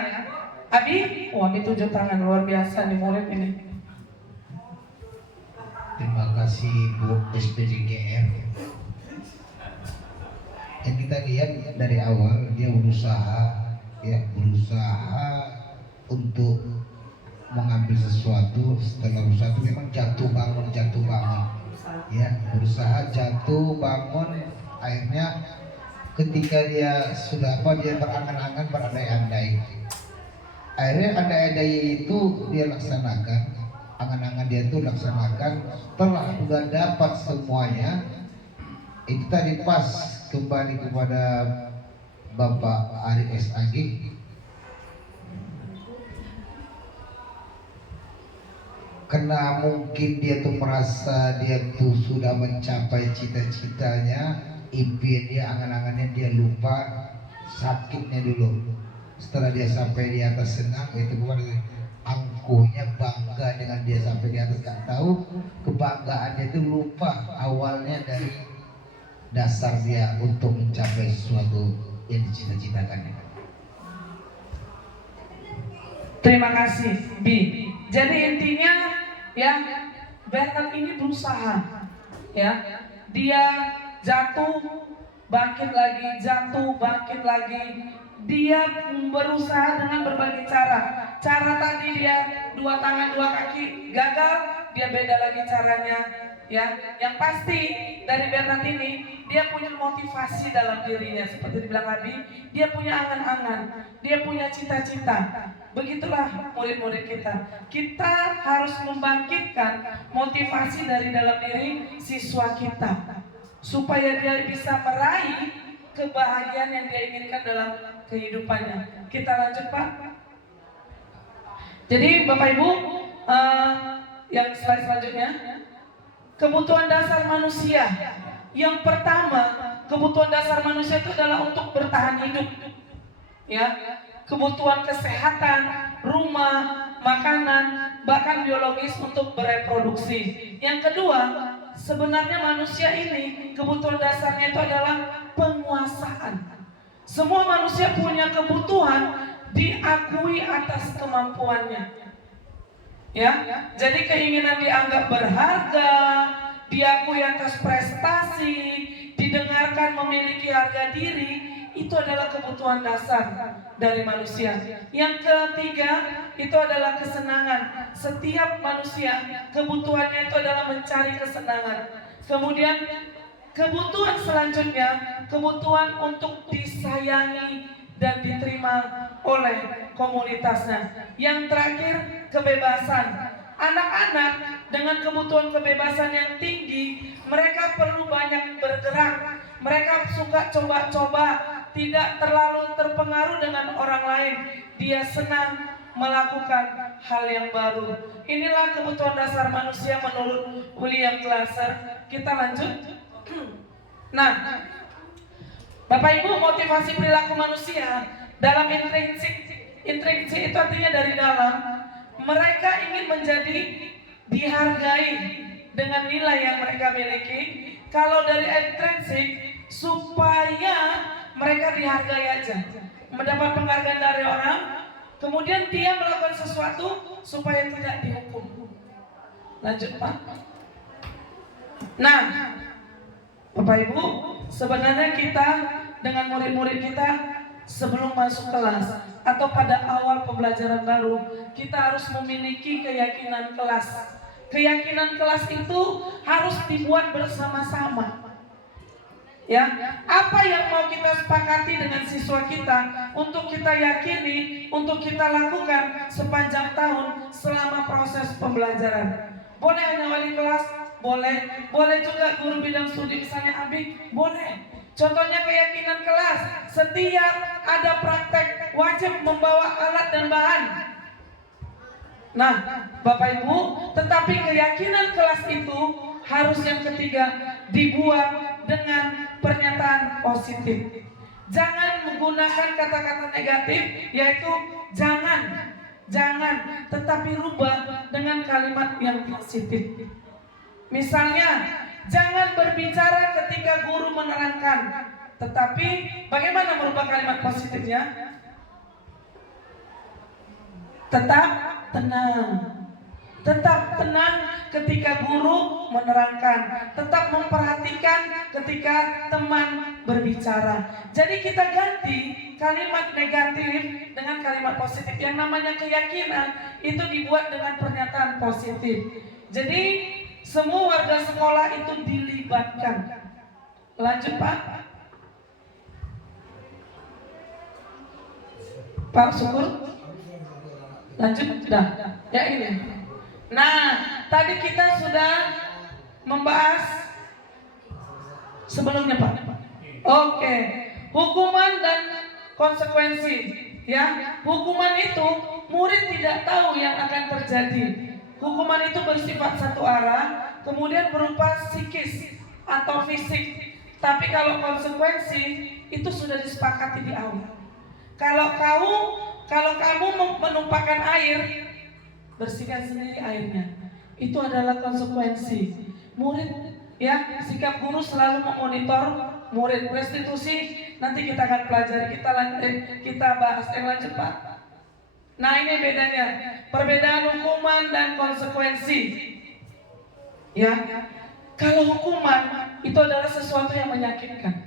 Abi? Wah, Abi 7 tangan, luar biasa nih murid ini. Terima kasih Bu SPDGR. Yang kita lihat dari awal dia berusaha untuk mengambil sesuatu. Setelah berusaha itu memang jatuh bangun ya, berusaha jatuh bangun. Akhirnya ketika dia sudah dia berangan-angan, berandai-andai. Akhirnya andai-andai itu dia laksanakan, angan-angan dia itu laksanakan. Setelah sudah dapat semuanya, itu tadi pas kembali kepada Bapak Ari SAG. Karena mungkin dia tuh merasa dia tuh sudah mencapai cita-citanya, impian dia, angan-angannya, dia lupa sakitnya dulu. Setelah dia sampai di atas senang, itu bukan angkuhnya bangga dengan dia sampai di atas, gak tahu kebanggaannya itu lupa awalnya dari dasar dia untuk mencapai sesuatu yang dicita-citakan. Terima kasih, Bi. Jadi intinya ya, Bernard ini berusaha ya. Dia jatuh, bangkit lagi, jatuh, bangkit lagi. Dia berusaha dengan berbagai cara. Cara tadi dia 2 tangan 2 kaki gagal, dia beda lagi caranya ya. Yang pasti dari Bernard ini, dia punya motivasi dalam dirinya. Seperti dibilang Abi, dia punya angan-angan, dia punya cita-cita. Begitulah murid-murid kita. Kita harus membangkitkan motivasi dari dalam diri siswa kita, supaya dia bisa meraih kebahagiaan yang dia inginkan dalam kehidupannya. Kita lanjut Pak. Jadi Bapak Ibu, yang slide selanjutnya, kebutuhan dasar manusia. Yang pertama, kebutuhan dasar manusia itu adalah untuk bertahan hidup. Ya, kebutuhan kesehatan, rumah, makanan, bahkan biologis untuk bereproduksi. Yang kedua, sebenarnya manusia ini kebutuhan dasarnya itu adalah penguasaan. Semua manusia punya kebutuhan diakui atas kemampuannya. Ya, jadi keinginan dianggap berharga, diakui atas prestasi, didengarkan, memiliki harga diri, itu adalah kebutuhan dasar dari manusia. Yang ketiga, itu adalah kesenangan. Setiap manusia kebutuhannya itu adalah mencari kesenangan. Kemudian kebutuhan selanjutnya, kebutuhan untuk disayangi dan diterima oleh komunitasnya. Yang terakhir, kebebasan. Anak-anak dengan kebutuhan kebebasan yang tinggi, mereka perlu banyak bergerak. Mereka suka coba-coba, tidak terlalu terpengaruh dengan orang lain. Dia senang melakukan hal yang baru. Inilah kebutuhan dasar manusia menurut William Glasser. Kita lanjut. Nah, Bapak Ibu, motivasi perilaku manusia dalam intrinsik itu artinya dari dalam. Mereka ingin menjadi dihargai dengan nilai yang mereka miliki. Kalau dari intrinsik, supaya mereka dihargai aja, mendapat penghargaan dari orang, kemudian dia melakukan sesuatu supaya tidak dihukum. Lanjut Pak. Nah, Bapak Ibu, sebenarnya kita dengan murid-murid kita sebelum masuk kelas atau pada awal pembelajaran baru, kita harus memiliki keyakinan kelas. Keyakinan kelas itu harus dibuat bersama-sama. Ya, apa yang mau kita sepakati dengan siswa kita untuk kita yakini, untuk kita lakukan sepanjang tahun selama proses pembelajaran. Boleh hanya wali kelas, boleh juga guru bidang studi misalnya Abi, boleh. Contohnya keyakinan kelas, setiap ada praktek wajib membawa alat dan bahan. Nah, Bapak Ibu, tetapi keyakinan kelas itu harus yang ketiga dibuat dengan pernyataan positif. Jangan menggunakan kata-kata negatif, yaitu jangan, tetapi rubah dengan kalimat yang positif. Misalnya, jangan berbicara ketika guru menerangkan, tetapi bagaimana merubah kalimat positifnya? Tetap tenang ketika guru menerangkan, tetap memperhatikan ketika teman berbicara. Jadi kita ganti kalimat negatif dengan kalimat positif. Yang namanya keyakinan itu dibuat dengan pernyataan positif. Jadi semua warga sekolah itu dilibatkan. Lanjut Pak. Pak Syukur. Lanjut, sudah. Ya ini. Nah, tadi kita sudah membahas sebelumnya Pak. Oke, hukuman dan konsekuensi. Ya, hukuman itu murid tidak tahu yang akan terjadi. Hukuman itu bersifat satu arah, kemudian berupa psikis atau fisik. Tapi kalau konsekuensi itu sudah disepakati di awal. Kalau kamu menumpahkan air, bersihkan sendiri airnya. Itu adalah konsekuensi. Murid, ya, sikap guru selalu memonitor murid. Restitusi nanti kita akan pelajari, kita bahas yang lanjut Pak. Nah ini bedanya, perbedaan hukuman dan konsekuensi. Ya, kalau hukuman itu adalah sesuatu yang menyakitkan.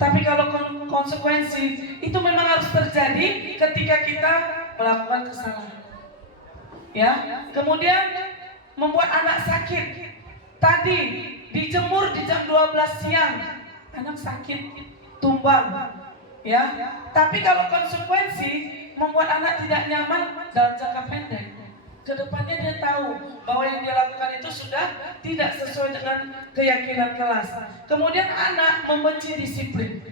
Tapi kalau konsekuensi itu memang harus terjadi ketika kita melakukan kesalahan. Ya, kemudian membuat anak sakit. Tadi dijemur di jam 12 siang, anak sakit, tumbang. Ya, tapi kalau konsekuensi membuat anak tidak nyaman dalam jangka pendek, kedepannya dia tahu bahwa yang dia lakukan itu sudah tidak sesuai dengan keyakinan kelas. Kemudian anak membenci disiplin.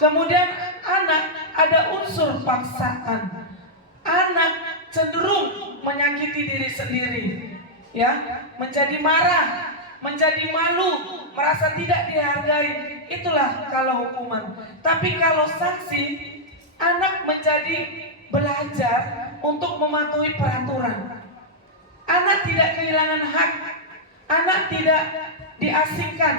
Kemudian anak ada unsur paksaan. Anak cenderung menyakiti diri sendiri, ya, menjadi marah, menjadi malu, merasa tidak dihargai. Itulah kalau hukuman. Tapi kalau sanksi, anak menjadi belajar untuk mematuhi peraturan. Anak tidak kehilangan hak, anak tidak diasingkan,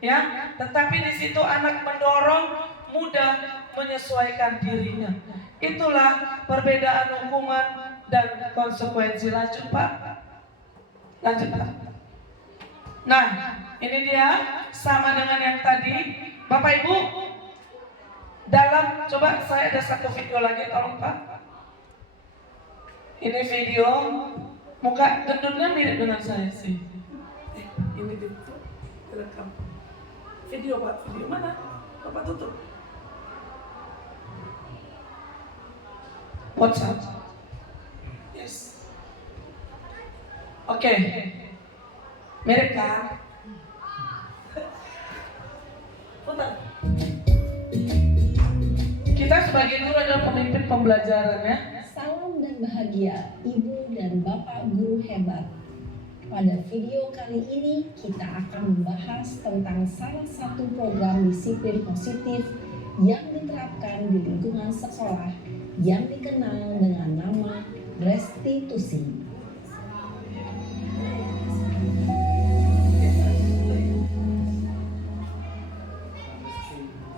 ya. Tetapi di situ anak mendorong, mudah menyesuaikan dirinya. Itulah perbedaan hukuman dan konsekuensi. Lanjut Pak. Lanjut Pak. Nah, ini dia sama dengan yang tadi. Bapak Ibu, dalam, coba saya ada satu video lagi, tolong Pak. Ini video, muka gendutnya mirip dengan saya sih. Ini direkam. Video Pak, video mana? Bapak tutup. WhatsApp. Yes. Oke. Mirip kan? Putar. Kita sebagai guru adalah pemimpin pembelajaran ya. Salam dan bahagia Ibu dan Bapak guru hebat. Pada video kali ini kita akan membahas tentang salah satu program disiplin positif yang diterapkan di lingkungan sekolah yang dikenal dengan nama restitusi.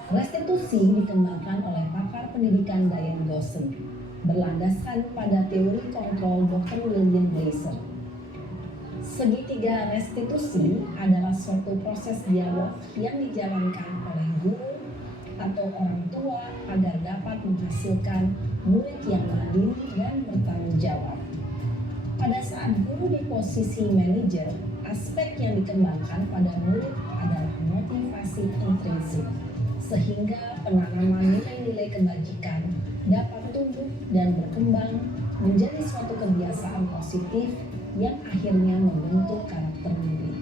Restitusi dikembangkan oleh pakar pendidikan Diane Goshen, berlandaskan pada teori kontrol Dr. William Glaser. Segitiga restitusi adalah suatu proses dialog yang dijalankan oleh guru atau orang tua agar dapat menghasilkan murid yang mandiri dan bertanggung jawab. Pada saat guru di posisi manajer, aspek yang dikembangkan pada murid adalah motivasi intrinsik, sehingga penanaman nilai-nilai kebajikan dapat tumbuh dan berkembang menjadi suatu kebiasaan positif yang akhirnya membentuk karakter murid.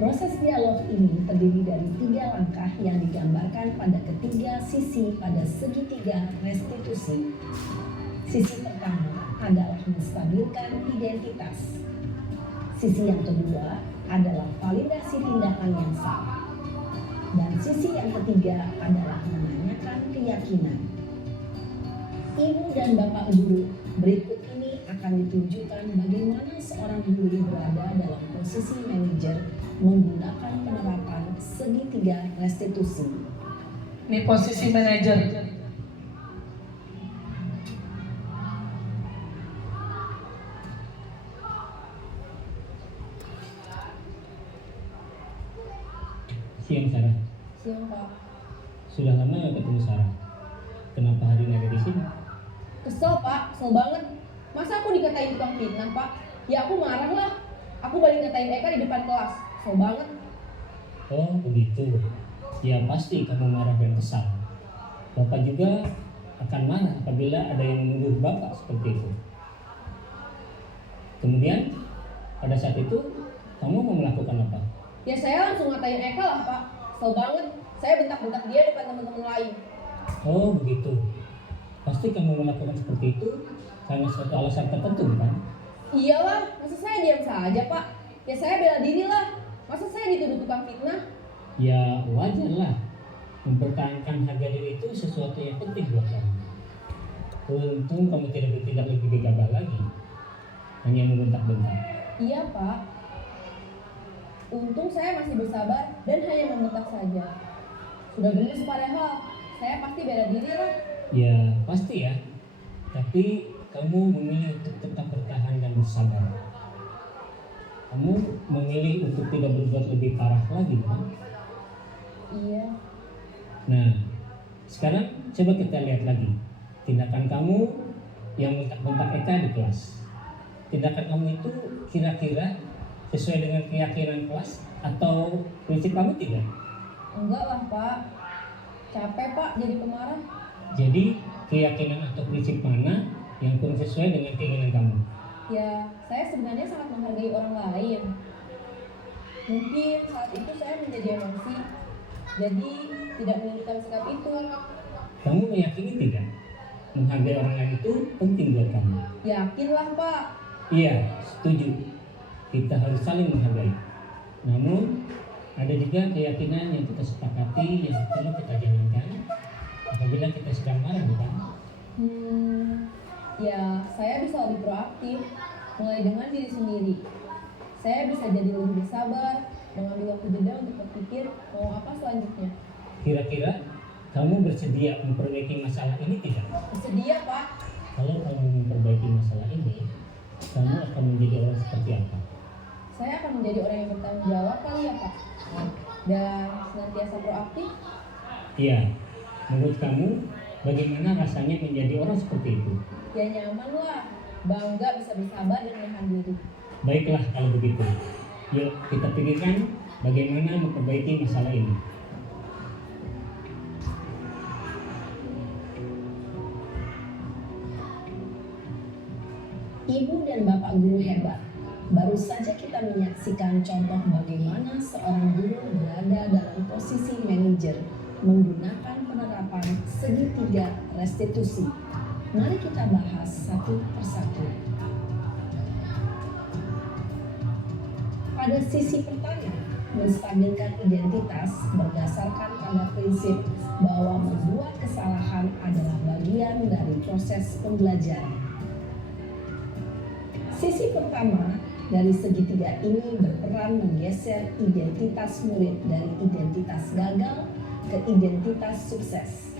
Proses dialog ini terdiri dari 3 langkah yang digambarkan pada ketiga sisi pada segitiga restitusi. Sisi pertama adalah menstabilkan identitas. Sisi yang kedua adalah validasi tindakan yang salah. Dan sisi yang ketiga adalah menanyakan keyakinan. Ibu dan Bapak guru, berikut ini akan ditunjukkan bagaimana seorang guru berada dalam posisi manajer menggunakan penerapan segitiga restitusi. Ini posisi manajer. Siang Sarah. Siang Pak. Sudah lama nggak ketemu Sarah. Kenapa hari ini ada di sini? Kesel Pak, kesel banget. Masa aku dikatain tukang fitnah Pak? Ya aku marah lah. Aku balik ngatain Eka di depan kelas. Kesel banget. Oh begitu. Ya pasti kamu marah dan kesal. Bapak juga akan marah apabila ada yang menuduh Bapak seperti itu. Kemudian pada saat itu kamu mau melakukan apa? Ya saya langsung ngatain Eka lah Pak. Kesel banget. Saya bentak-bentak dia depan teman-teman lain. Oh begitu. Pasti kamu melakukan seperti itu karena suatu alasan tertentu kan? Iyalah, masa saya diam saja Pak? Ya saya bela diri lah. Masa saya dituduh tukang fitnah? Ya wajar lah. Mempertahankan harga diri itu sesuatu yang penting buat kamu. Untung kamu tidak bertindak lebih gegabah lagi. Hanya membentak-bentak. Iya Pak. Untung saya masih bersabar dan hanya membentak saja. Sudah gemes padahal. Saya pasti bela diri lah. Ya pasti ya. Tapi kamu memilih untuk tetap bertahan dan bersabar. Kamu memilih untuk tidak berbuat lebih parah lagi kan? Iya. Nah, sekarang coba kita lihat lagi tindakan kamu yang bentak-bentak Eka di kelas. Tindakan kamu itu kira-kira sesuai dengan keyakinan kelas atau prinsip kamu tidak? Enggak lah Pak. Capek Pak jadi pemarah. Jadi keyakinan atau prinsip mana yang kurang sesuai dengan keinginan kamu? Ya, saya sebenarnya sangat menghargai orang lain. Mungkin saat itu saya menjadi emosi, jadi tidak menunjukkan sikap itu. Kamu meyakini tidak? Menghargai orang lain itu penting buat kamu. Yakinlah Pak. Iya, setuju. Kita harus saling menghargai. Namun, ada juga keyakinan yang kita sepakati yang perlu kita jalankan apabila kita sedang marah, bukan? Ya, saya bisa lebih proaktif, mulai dengan diri sendiri. Saya bisa jadi lebih bersabar, mengambil waktu jeda untuk berpikir mau apa selanjutnya. Kira-kira kamu bersedia memperbaiki masalah ini tidak? Bersedia Pak. Kalau kamu memperbaiki masalah ini, kamu akan menjadi orang seperti apa? Saya akan menjadi orang yang bertanggung jawab kali ya Pak. Dan senantiasa proaktif. Iya, menurut kamu bagaimana rasanya menjadi orang seperti itu? Ya nyaman lah, bangga bisa bersabar dan menahan diri. Baiklah kalau begitu. Yuk kita pikirkan bagaimana memperbaiki masalah ini. Ibu dan Bapak guru hebat. Baru saja kita menyaksikan contoh bagaimana seorang guru berada dalam posisi manajer menggunakan penerapan segitiga restitusi. Mari kita bahas satu persatu. Pada sisi pertama, menstabilkan identitas berdasarkan pada prinsip bahwa membuat kesalahan adalah bagian dari proses pembelajaran. Sisi pertama dari segitiga ini berperan menggeser identitas murid dari identitas gagal ke identitas sukses.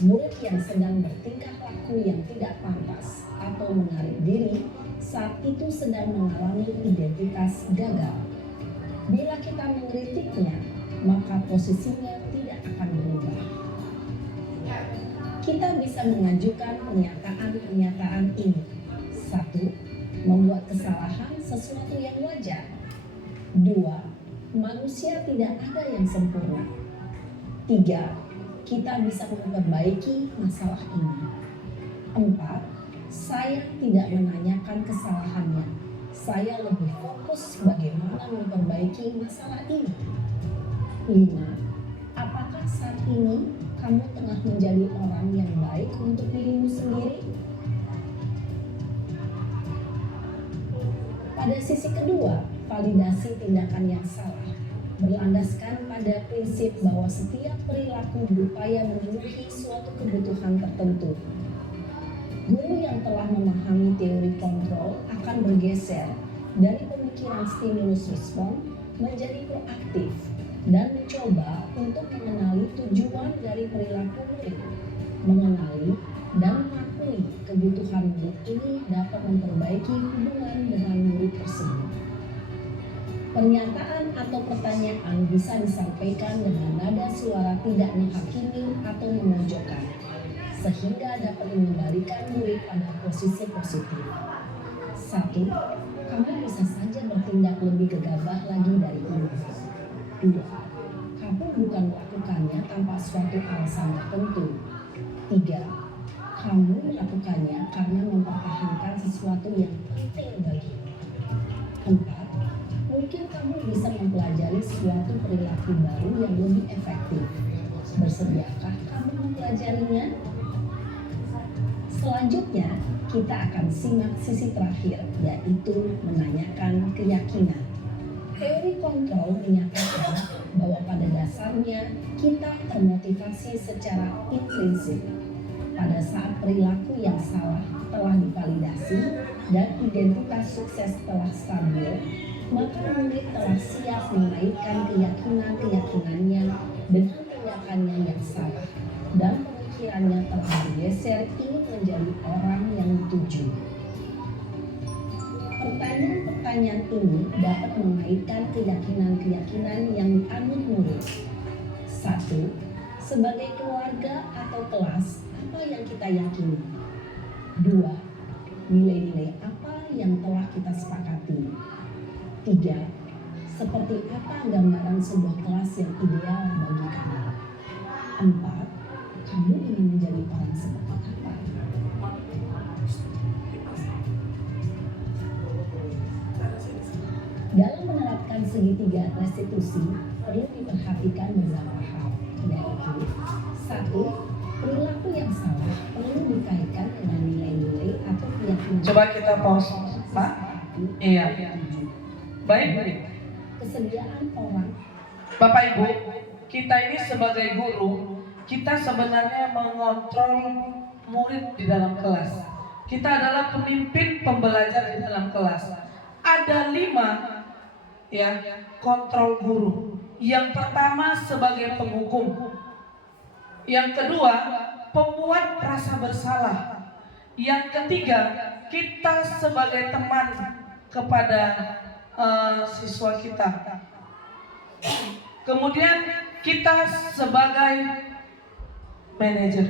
Murid yang sedang bertingkah laku yang tidak pantas atau menarik diri saat itu sedang mengalami identitas gagal. Bila kita mengkritiknya, maka posisinya tidak akan berubah. Kita bisa mengajukan pernyataan-pernyataan ini. 1. Membuat kesalahan sesuatu yang wajar. 2. Manusia tidak ada yang sempurna. 3. Kita bisa memperbaiki masalah ini. 4. Saya tidak menanyakan kesalahannya. Saya lebih fokus bagaimana memperbaiki masalah ini. 5. Apakah saat ini kamu tengah menjadi orang yang baik untuk dirimu sendiri? Pada sisi kedua, validasi tindakan yang salah berlandaskan pada prinsip bahwa setiap perilaku berupaya memenuhi suatu kebutuhan tertentu. Guru yang telah memahami teori kontrol akan bergeser dari pemikiran stimulus respon menjadi proaktif dan mencoba untuk mengenali tujuan dari perilaku murid, mengenali dan mengakui kebutuhan murid ini dapat memperbaiki hubungan dengan murid tersebut. Pernyataan atau pertanyaan bisa disampaikan dengan nada suara tidak menghakimi atau memojokkan, sehingga dapat mengembalikan murid pada posisi positif. 1. Kamu bisa saja bertindak lebih gegabah lagi dari ini. 2. Kamu bukan melakukannya tanpa suatu alasan tertentu. 3. Kamu melakukannya karena mempertahankan sesuatu yang penting bagimu. 4. Mungkin kamu bisa mempelajari suatu perilaku baru yang lebih efektif. Bersediakah kamu mempelajarinya? Selanjutnya, kita akan simak sisi terakhir, yaitu menanyakan keyakinan. Teori kontrol menyatakan bahwa pada dasarnya kita termotivasi secara intrinsik. Pada saat perilaku yang salah telah divalidasi dan identitas sukses telah stabil, maka murid telah siap mengaitkan keyakinan-keyakinannya dengan tindakannya yang salah dan pemikirannya telah bergeser ingin menjadi orang yang dituju. Pertanyaan-pertanyaan ini dapat mengaitkan keyakinan-keyakinan yang dianut murid. 1. Sebagai keluarga atau kelas, apa yang kita yakini? 2. Nilai-nilai apa yang telah kita sepakati? 3. Seperti apa gambaran sebuah kelas yang ideal bagi kamu? 4. Kamu ingin menjadi orang seperti apa? Dalam menerapkan segitiga restitusi, perlu diperhatikan beberapa hal, yaitu 1. Perilaku yang salah perlu dikaitkan dengan nilai-nilai atau keyakinan. Coba kita pause, Pak. Iya. Baik. Kesediaan orang. Bapak Ibu, kita ini sebagai guru, kita sebenarnya mengontrol murid di dalam kelas. Kita adalah pemimpin pembelajar di dalam kelas. Ada 5 kontrol guru. Yang pertama sebagai penghukum. Yang kedua, pembuat rasa bersalah. Yang ketiga, kita sebagai teman kepada siswa kita. Kemudian kita sebagai manajer.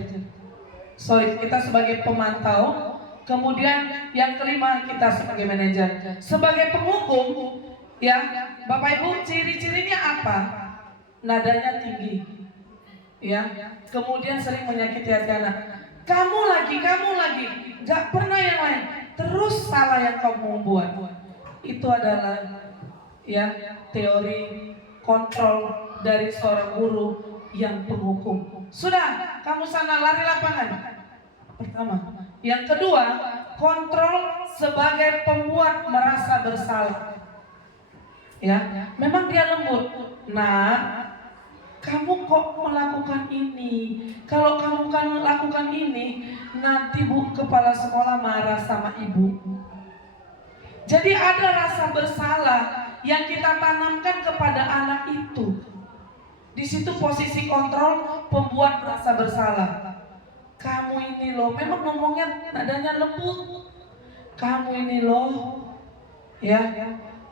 Kita sebagai pemantau. Kemudian yang kelima, kita sebagai manajer. Sebagai penghukum, Bapak Ibu, ciri-cirinya apa? Nadanya tinggi, kemudian sering menyakiti hati anak. Kamu lagi, gak pernah yang lain. Terus salah yang kamu buat. Itu adalah teori kontrol dari seorang guru yang penghukum. Sudah, kamu sana lari lapangan. Pertama. Yang kedua, kontrol sebagai pembuat merasa bersalah. Memang dia lembut. Nah, kamu kok melakukan ini? Kalau kamu kan melakukan ini, nanti kepala sekolah marah sama ibu. Jadi ada rasa bersalah yang kita tanamkan kepada anak itu. Di situ posisi kontrol pembuat rasa bersalah. Kamu ini loh, memang ngomongnya nadanya lembut. kamu ini loh, ya,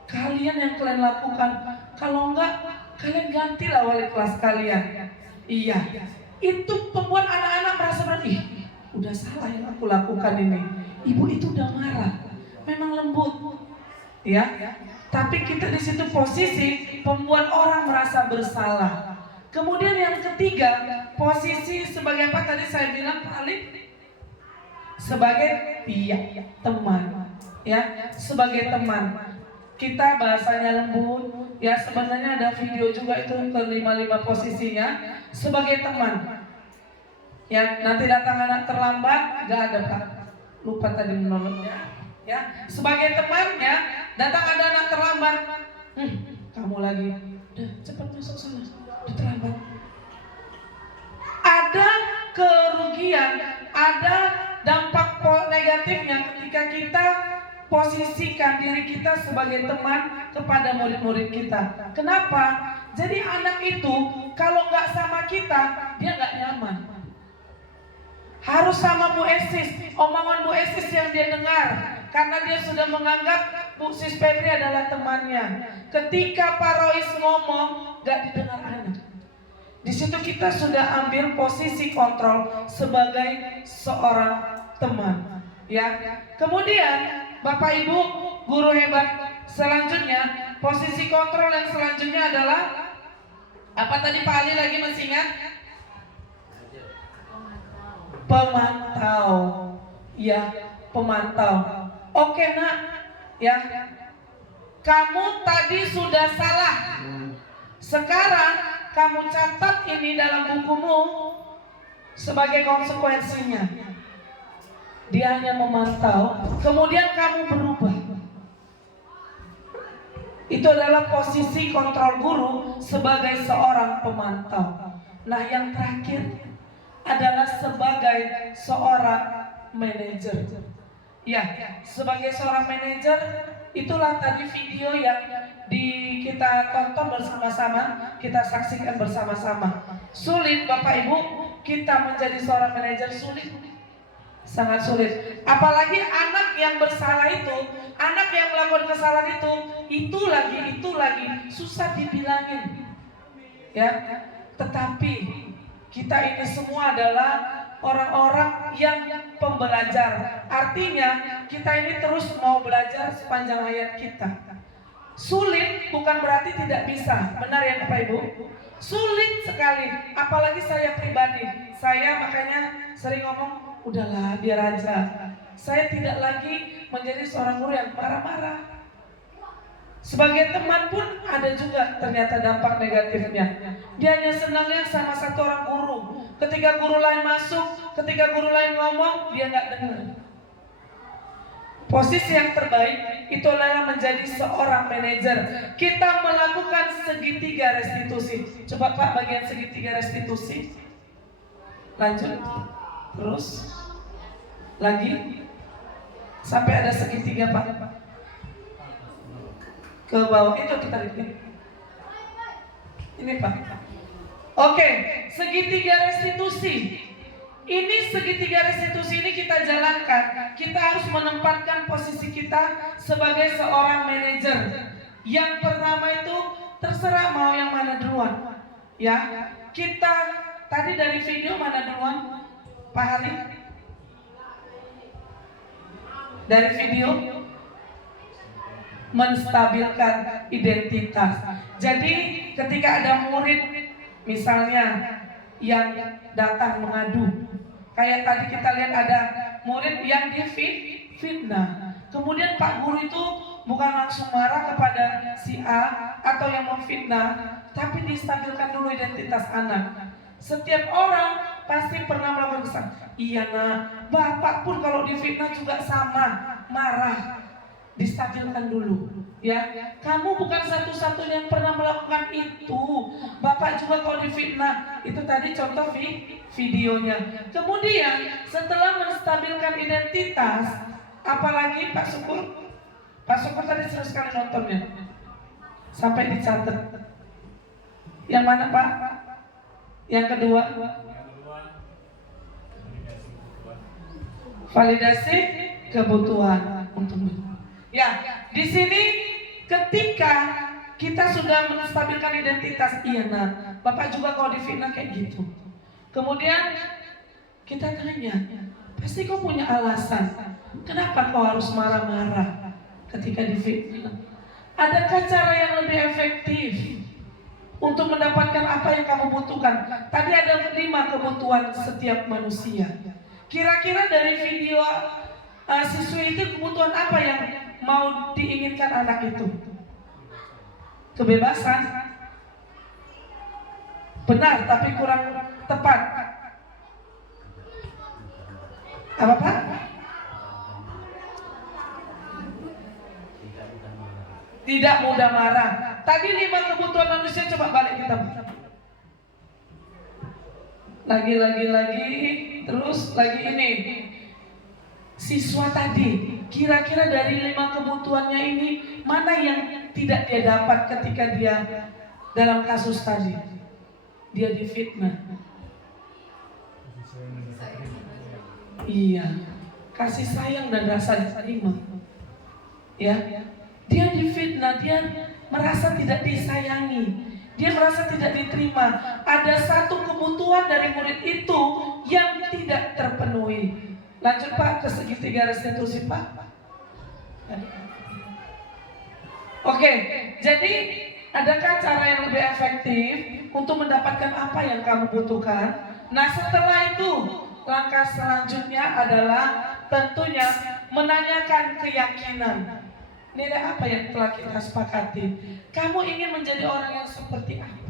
kalian yang kalian lakukan. Kalau enggak, kalian gantilah wali kelas kalian. Iya, itu membuat anak-anak merasa berarti, udah salah yang aku lakukan ini. Ibu itu udah marah, memang lembut, ya. Tapi kita di situ posisi membuat orang merasa bersalah. Kemudian yang ketiga, posisi sebagai apa tadi saya bilang paling sebagai teman, ya, sebagai teman. Kita bahasanya lembut, ya, sebenarnya ada video juga itu ke 5 posisinya sebagai teman. Ya, nanti datang anak terlambat, gak ada Pak, lupa tadi menolongnya. Ya, sebagai teman, ya, datang ada anak terlambat, kamu lagi, udah cepat masuk sana, udah terlambat. Ada kerugian, ada dampak negatifnya ketika kita posisikan diri kita sebagai teman kepada murid-murid kita. Kenapa? Jadi anak itu kalau nggak sama kita, dia nggak nyaman. Harus sama Bu Esis, omongan Bu Esis yang dia dengar. Karena dia sudah menganggap Bu Sis Febri adalah temannya. Ketika Pak Rois ngomong, nggak didengar anak. Di situ kita sudah ambil posisi kontrol sebagai seorang teman, ya. Kemudian Bapak Ibu guru hebat, selanjutnya posisi kontrol yang selanjutnya adalah apa tadi Pak Ali lagi masih ingat? Pemantau, ya, pemantau. Oke nak, ya, kamu tadi sudah salah. Sekarang kamu catat ini dalam bukumu sebagai konsekuensinya. Dia hanya memantau, kemudian kamu berubah. Itu adalah posisi kontrol guru sebagai seorang pemantau. Nah, yang terakhir adalah sebagai seorang manajer. Ya, sebagai seorang manajer, itulah tadi video yang kita tonton bersama-sama, kita saksikan bersama-sama. Sulit Bapak Ibu, kita menjadi seorang manajer sulit. Sangat sulit. Apalagi anak yang bersalah itu, anak yang melakukan kesalahan itu lagi susah dibilangin. Ya, tetapi kita ini semua adalah orang-orang yang pembelajar. Artinya kita ini terus mau belajar sepanjang hayat kita. Sulit bukan berarti tidak bisa. Benar ya Bapak Ibu? Sulit sekali. Apalagi saya pribadi. Saya makanya sering ngomong, udahlah biar aja. Saya tidak lagi menjadi seorang guru yang marah-marah. Sebagai teman pun ada juga ternyata dampak negatifnya. Dia hanya senangnya sama satu orang guru. Ketika guru lain masuk, ketika guru lain ngomong, dia nggak dengar. Posisi yang terbaik itu adalah menjadi seorang manajer. Kita melakukan segitiga restitusi. Coba Pak, bagian segitiga restitusi. Lanjut. Terus. Lagi. Sampai ada segitiga Pak. Ke bawah itu kita lihat. Ini Pak. Oke, segitiga restitusi. Ini segitiga restitusi ini kita jalankan. Kita harus menempatkan posisi kita sebagai seorang manajer. Yang pertama itu terserah mau yang mana duluan. Ya, kita tadi dari video mana duluan? Pak Hari? Dari video menstabilkan identitas. Jadi ketika ada murid misalnya yang datang mengadu, kayak tadi kita lihat ada murid yang difitnah. Kemudian Pak Guru itu bukan langsung marah kepada si A atau yang memfitnah, tapi distabilkan dulu identitas anak. Setiap orang pasti pernah melakukan kesalahan. Iya nak, bapak pun kalau difitnah juga sama, marah. Distabilkan dulu, ya. Kamu bukan satu-satunya yang pernah melakukan itu. Bapak juga kalau difitnah. Itu tadi contoh videonya. Kemudian setelah menstabilkan identitas, apalagi Pak Syukur? Pak Syukur tadi seru sekali nontonnya, sampai dicatat. Yang mana Pak? Yang kedua, validasi kebutuhan. untuk ya. Di sini ketika kita sudah menstabilkan identitas, iya nah, Bapak juga kalau difitnah kayak gitu. Kemudian kita tanya, pasti kau punya alasan, kenapa kau harus marah-marah ketika difitnah? Adakah cara yang lebih efektif untuk mendapatkan apa yang kamu butuhkan? Tadi ada 5 kebutuhan setiap manusia. Kira-kira dari video siswi itu kebutuhan apa yang mau diinginkan anak itu? Kebebasan. Benar, tapi kurang tepat. Apa Pak? Tidak mudah marah. Tadi 5 kebutuhan manusia, coba balik kita. Lagi, terus lagi ini. Siswa tadi, kira-kira dari 5 kebutuhannya ini, mana yang tidak dia dapat ketika dia dalam kasus tadi? Dia difitnah. Iya, kasih sayang dan rasa diterima. Ya, dia difitnah, dia merasa tidak disayangi, dia merasa tidak diterima. Ada satu kebutuhan dari murid itu yang tidak terpenuhi. Lanjut Pak ke segitiga restitusi Pak. Oke, jadi adakah cara yang lebih efektif untuk mendapatkan apa yang kamu butuhkan? Nah setelah itu langkah selanjutnya adalah tentunya menanyakan keyakinan. Nilai apa yang telah kita sepakati? Kamu ingin menjadi orang yang seperti apa?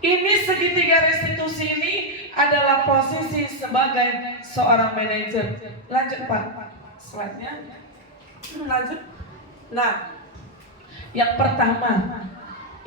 Ini segitiga restitusi ini adalah posisi sebagai seorang manajer. Lanjut Pak, slide-nya. Lanjut. Nah, yang pertama,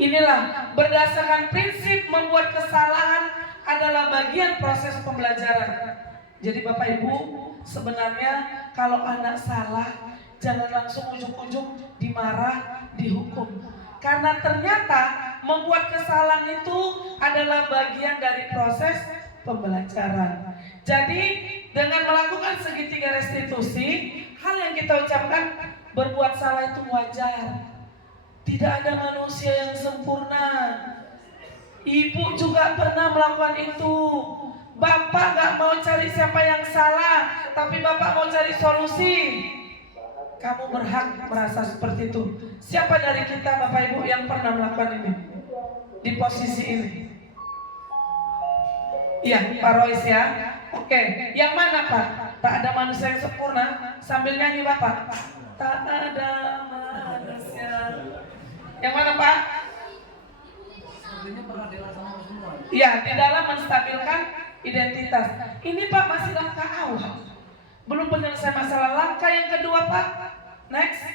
inilah berdasarkan prinsip membuat kesalahan adalah bagian proses pembelajaran. Jadi Bapak Ibu, sebenarnya kalau anak salah, jangan langsung ujuk-ujuk dimarah, dihukum. Karena ternyata membuat kesalahan itu adalah bagian dari proses pembelajaran. Jadi dengan melakukan segitiga restitusi, hal yang kita ucapkan, berbuat salah itu wajar. Tidak ada manusia yang sempurna. Ibu juga pernah melakukan itu. Bapak gak mau cari siapa yang salah, tapi Bapak mau cari solusi. Kamu berhak merasa seperti itu. Siapa dari kita Bapak Ibu yang pernah melakukan ini? Di posisi ini. Iya, Pak Royce ya. Oke, yang mana Pak? Tak ada manusia yang sempurna. Sambil nyanyi Bapak. Tak ada manusia. Yang mana Pak? Iya, di dalam menstabilkan identitas. Ini Pak masih langkah awal. Belum penyelesaian masalah. Langkah yang kedua Pak. Next.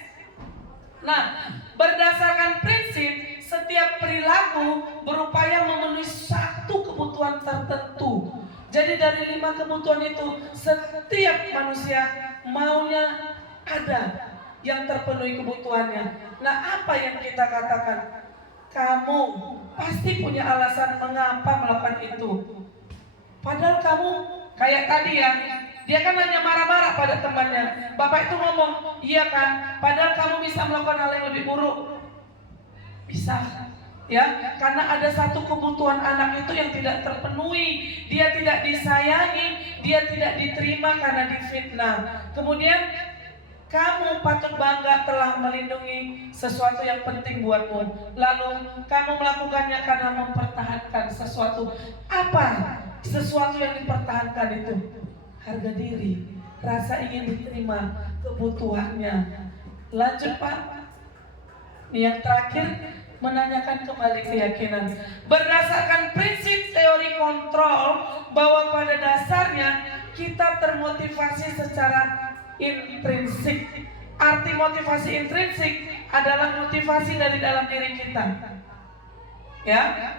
Nah, berdasarkan prinsip setiap perilaku berupaya memenuhi satu kebutuhan tertentu. Jadi dari 5 kebutuhan itu setiap manusia maunya ada yang terpenuhi kebutuhannya. Nah, apa yang kita katakan? Kamu pasti punya alasan mengapa melakukan itu. Padahal kamu kayak tadi ya, dia kan hanya marah-marah pada temannya. Bapak itu ngomong, iya kan, padahal kamu bisa melakukan hal yang lebih buruk. Bisa, ya, karena ada satu kebutuhan anak itu yang tidak terpenuhi. Dia tidak disayangi, dia tidak diterima karena difitnah. Kemudian kamu patut bangga telah melindungi sesuatu yang penting buatmu. Lalu kamu melakukannya karena mempertahankan sesuatu. Apa sesuatu yang dipertahankan itu? Harga diri, rasa ingin diterima, kebutuhannya. Lanjut Pak. Yang terakhir, menanyakan kembali keyakinan. Berdasarkan prinsip teori kontrol bahwa pada dasarnya kita termotivasi secara intrinsik. Arti motivasi intrinsik adalah motivasi dari dalam diri kita. Ya,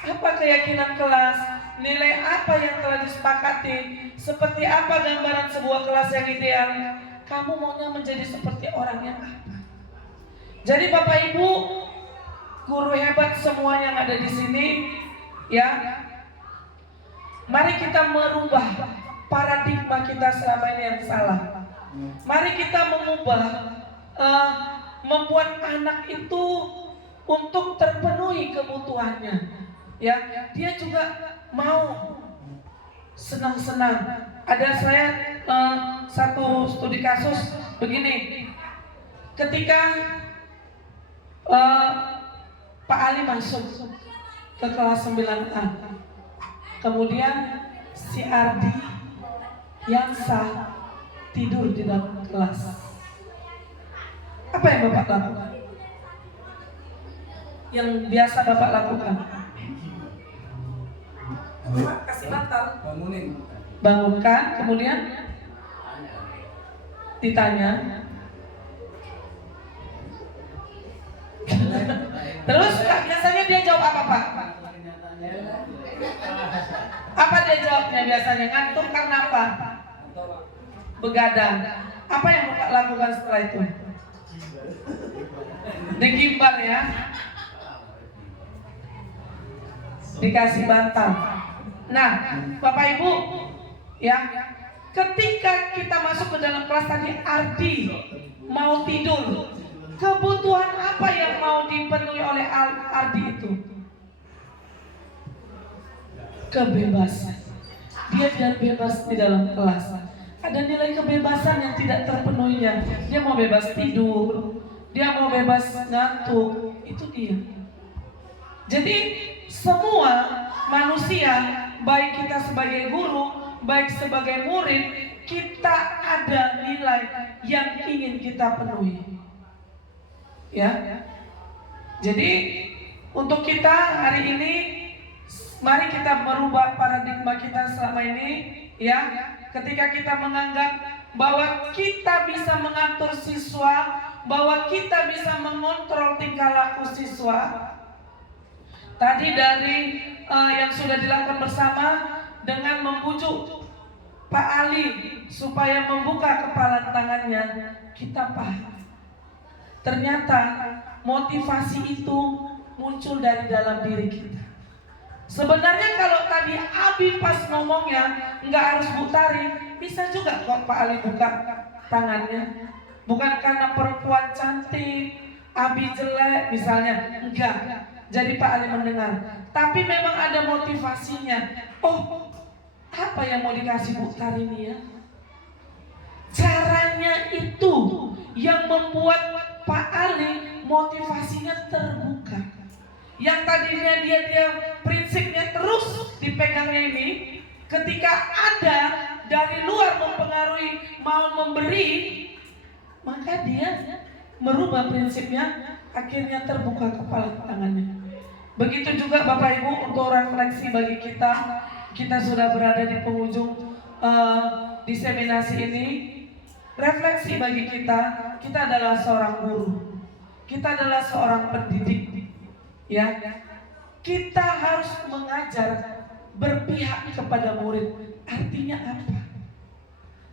apa keyakinan kelas, nilai apa yang telah disepakati, seperti apa gambaran sebuah kelas yang ideal. Kamu maunya menjadi seperti orang yang apa? Jadi Bapak Ibu, guru hebat semua yang ada di sini, ya, mari kita merubah paradigma kita selama ini yang salah. Mari kita membuat anak itu untuk terpenuhi kebutuhannya. Ya, dia juga mau senang-senang. Ada saya satu studi kasus begini. Ketika Pak Ali masuk ke kelas 9A, kemudian si Ardi yang sah tidur di dalam kelas. Apa yang Bapak lakukan? Yang biasa Bapak lakukan? Kasih bantal. Bangunkan, kemudian ditanya. Terus biasanya dia jawab apa, Pak? Apa dia jawabnya biasanya? Ngantuk karena apa? Begadang. Apa yang Bapak lakukan setelah itu? Digimbal ya. Dikasih bantal. Nah, Bapak Ibu, ya, ketika kita masuk ke dalam kelas tadi, Ardi mau tidur. Kebutuhan apa yang mau dipenuhi oleh Ardi itu? Kebebasan. Dia biar bebas di dalam kelas. Ada nilai kebebasan yang tidak terpenuhinya. Dia mau bebas tidur, dia mau bebas ngantuk, itu dia. Jadi semua manusia, baik kita sebagai guru, baik sebagai murid, kita ada nilai yang ingin kita penuhi. Ya. Jadi untuk kita hari ini, mari kita merubah paradigma kita selama ini, ya. Ketika kita menganggap bahwa kita bisa mengatur siswa, bahwa kita bisa mengontrol tingkah laku siswa. Tadi dari yang sudah dilakukan bersama dengan membujuk Pak Ali supaya membuka kepala tangannya, kita paham. Ternyata motivasi itu muncul dari dalam diri kita. Sebenarnya kalau tadi Abi pas ngomongnya nggak harus Bu Tari, bisa juga kok Pak Ali buka tangannya. Bukan karena perempuan cantik, Abi jelek misalnya, enggak. Jadi Pak Ali mendengar. Tapi memang ada motivasinya. Oh, apa yang mau dikasih Bu Tari ini ya? Caranya itu yang membuat Pak Ali motivasinya terbuka. Yang tadinya dia prinsipnya terus dipegangnya ini, ketika ada dari luar mempengaruhi mau memberi, maka dia merubah prinsipnya, akhirnya terbuka kepala tangannya. Begitu juga Bapak Ibu untuk refleksi bagi kita. Kita sudah berada di penghujung diseminasi ini. Refleksi bagi kita adalah seorang guru, kita adalah seorang pendidik. Ya, kita harus mengajar berpihak kepada murid. Artinya apa?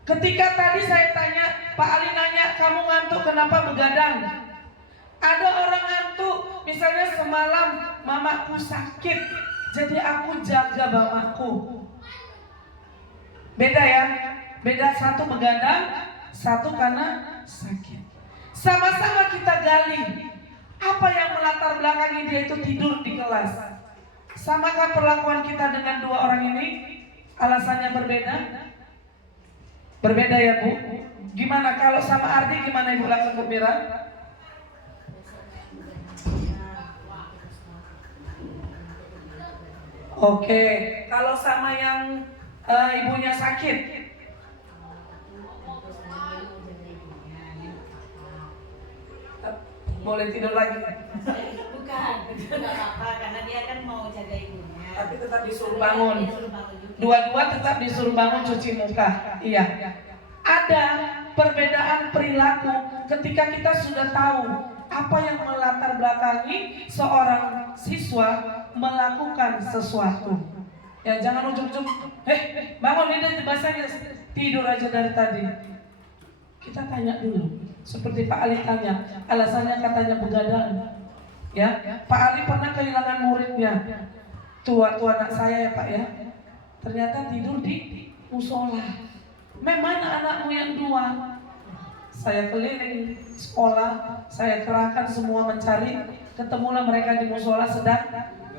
Ketika tadi saya tanya, Pak Ali nanya, kamu ngantuk kenapa begadang? Ada orang ngantuk, misalnya semalam mamaku sakit, jadi aku jaga mamaku. Beda ya, beda, satu begadang, satu karena sakit. Sama-sama kita gali. Apa yang melatar belakangi dia itu tidur di kelas? Samakah perlakuan kita dengan dua orang ini? Alasannya berbeda? Berbeda ya Bu? Gimana kalau sama Ardi, gimana Ibu lakukan Bu Mira? Oke, kalau sama yang ibunya sakit? Boleh tidur lagi? Bukan, itu nggak apa-apa karena dia kan mau jaga ibunya. Tapi tetap disuruh bangun. Dua-dua tetap disuruh bangun cuci muka. Iya. Ada perbedaan perilaku ketika kita sudah tahu apa yang melatar belakangi seorang siswa melakukan sesuatu. Ya jangan ujung-ujung, bangun ini bahasanya tidur aja dari tadi. Kita tanya dulu. Seperti Pak Ali tanya, alasannya katanya begadang. Ya, Pak Ali pernah kehilangan muridnya. Tua anak saya ya Pak ya. Ternyata tidur di musola. Memang anakmu yang dua? saya keliling sekolah, saya kerahkan semua mencari, ketemulah mereka di musola sedang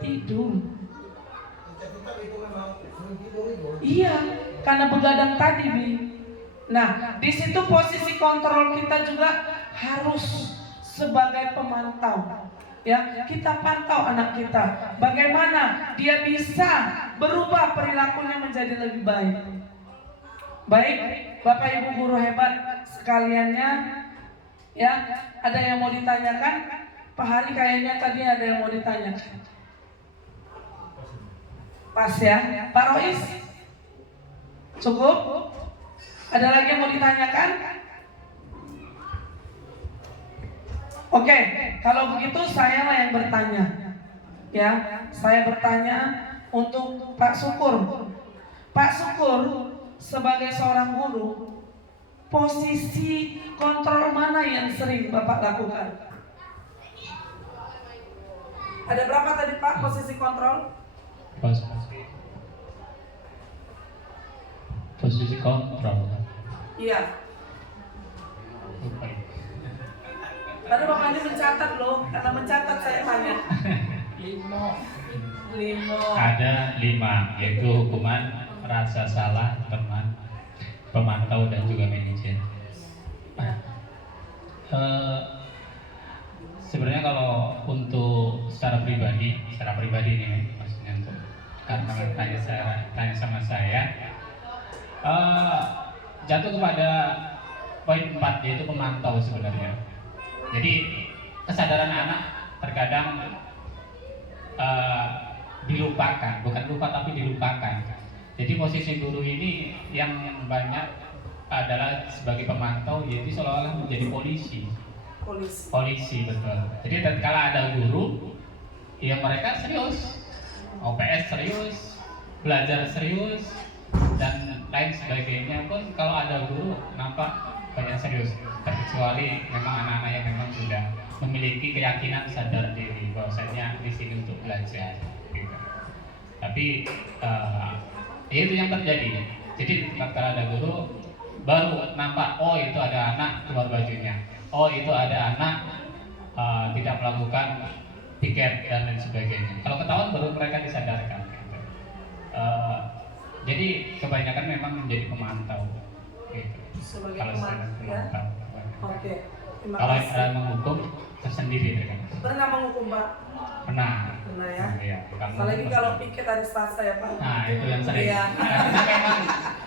tidur. Iya, karena begadang tadi, Bi. Nah, di situ posisi kontrol kita juga harus sebagai pemantau. Ya, kita pantau anak kita, bagaimana dia bisa berubah perilakunya menjadi lebih baik. Baik, Bapak Ibu guru hebat sekaliannya, ya, ada yang mau ditanyakan? Pak Hari kayaknya tadi ada yang mau ditanyakan. Pas ya, Pak Rois, cukup? Ada lagi yang mau ditanyakan? Oke, kalau begitu saya lah yang bertanya. Ya, saya bertanya untuk Pak Syukur. Pak Syukur, sebagai seorang guru, posisi kontrol mana yang sering Bapak lakukan? Ada berapa tadi Pak posisi kontrol? Posisi kontrol. Iya. Baru Bapak ini mencatat loh, karena mencatat saya tanya. 5. Ada 5, yaitu hukuman, rasa salah, teman, pemantau dan juga manajer. Sebenarnya kalau untuk secara pribadi ini maksudnya untuk karena tanya sama saya, jatuh kepada poin 4 yaitu pemantau sebenarnya. Jadi kesadaran anak terkadang dilupakan, bukan lupa tapi dilupakan. Jadi posisi guru ini yang banyak adalah sebagai pemantau, yaitu seolah-olah menjadi polisi. Polisi betul. Jadi tatkala ada guru, ya mereka serius, OPS serius, belajar serius, dan lain sebagainya pun kalau ada guru nampak banyak serius. Terkecuali memang anak-anak yang memang sudah memiliki keyakinan sadar diri bahwasanya di sini untuk belajar. Gitu. Tapi itu yang terjadi. Jadi tatkala ada guru, baru nampak oh itu ada anak keluar bajunya. Oh itu ada anak tidak melakukan piket dan lain sebagainya. Kalau ketahuan baru mereka disadarkan. Gitu. Jadi kebanyakan memang menjadi pemantau. Gitu. Sebagai kalau pemantau, ya? Oke. Kalau menghukum tersendiri. Pernah menghukum Pak? Pernah. Pernah ya. Iya. Apalagi kalau piket hari Selasa ya Pak. Nah itu yang sering. Iya.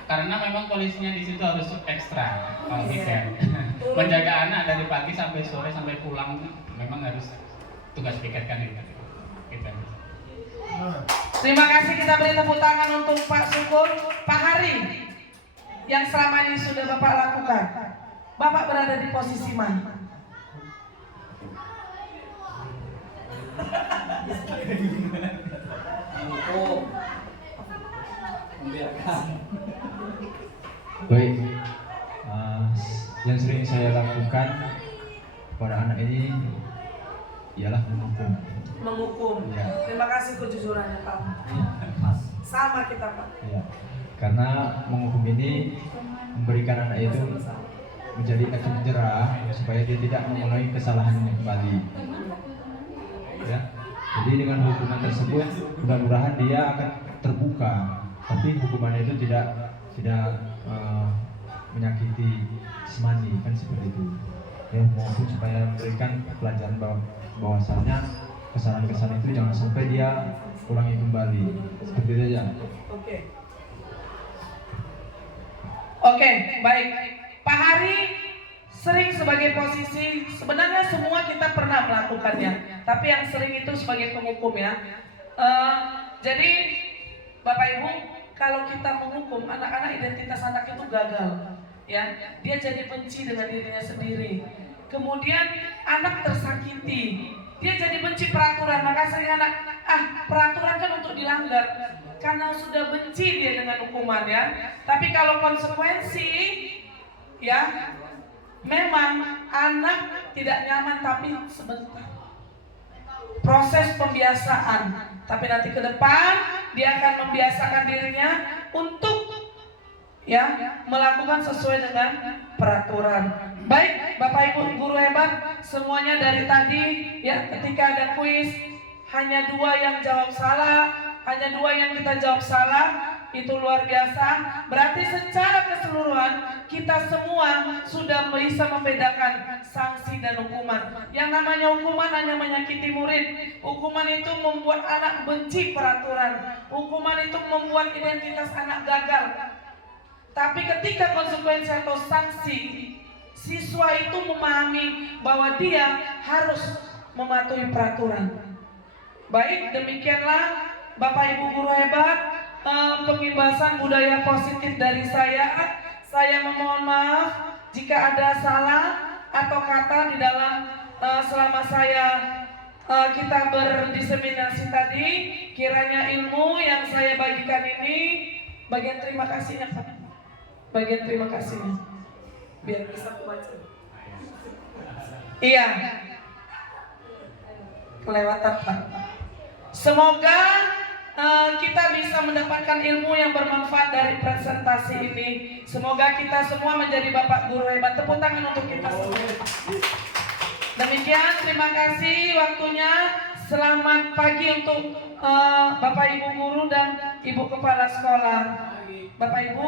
Karena memang polisinya di situ harus ekstra kalau piket. Menjaga anak dari pagi sampai sore sampai pulang memang harus tugas piketkan itu. Gitu. Terima kasih, kita beri tepuk tangan untuk Pak Syukur. Pak Hari, yang selama ini sudah Bapak lakukan, Bapak berada di posisi mana? Baik, yang sering saya lakukan pada anak ini ialah menghukum. Menghukum. Ya. Terima kasih kejujurannya Pak. Sama kita Pak. Ya. Karena menghukum ini memberikan anak itu menjadi efek jerah supaya dia tidak mengulangi kesalahannya kembali. Ya. Jadi dengan hukuman tersebut mudah-mudahan dia akan terbuka. Tapi hukumannya itu tidak menyakiti jasmani, kan seperti itu. Ya, maupun supaya memberikan pelajaran bahwasanya kesalahan-kesalahan itu jangan sampai dia ulangi kembali. Seperti itu aja. Oke, baik. Pak Hari sering sebagai posisi, sebenarnya semua kita pernah melakukannya, tapi yang sering itu sebagai penghukum ya. Jadi Bapak Ibu, kalau kita menghukum anak-anak, identitas anak itu gagal, ya. Dia jadi benci dengan dirinya sendiri. Kemudian anak tersakiti, dia jadi benci peraturan. Maka sering anak, peraturan kan untuk dilanggar, karena sudah benci dia dengan hukuman ya. Tapi kalau konsekuensi, ya, memang anak tidak nyaman tapi sebentar. Proses pembiasaan, tapi nanti ke depan dia akan membiasakan dirinya untuk ya, melakukan sesuai dengan peraturan. Baik, Bapak Ibu guru hebat, semuanya dari tadi ya, ketika ada kuis hanya 2 yang jawab salah, hanya 2 yang kita jawab salah, itu luar biasa. Berarti secara keseluruhan kita semua sudah bisa membedakan sanksi dan hukuman. Yang namanya hukuman hanya menyakiti murid. Hukuman itu membuat anak benci peraturan. Hukuman itu membuat identitas anak gagal. Tapi ketika konsekuensi atau sanksi, siswa itu memahami bahwa dia harus mematuhi peraturan. Baik, demikianlah Bapak Ibu guru hebat, pembebasan budaya positif dari saya. Saya memohon maaf jika ada salah atau kata di dalam selama kita berdiseminasi tadi. Kiranya ilmu yang saya bagikan ini, bagian terima kasihnya Pak, bagian terima kasihnya, biar bisa baca. Iya, kelewatan Pak. Semoga kita bisa mendapatkan ilmu yang bermanfaat dari presentasi ini. Semoga kita semua menjadi bapak guru hebat. Tepuk tangan untuk kita semua. Demikian, terima kasih waktunya. Selamat pagi untuk Bapak Ibu guru dan Ibu kepala sekolah. Bapak Ibu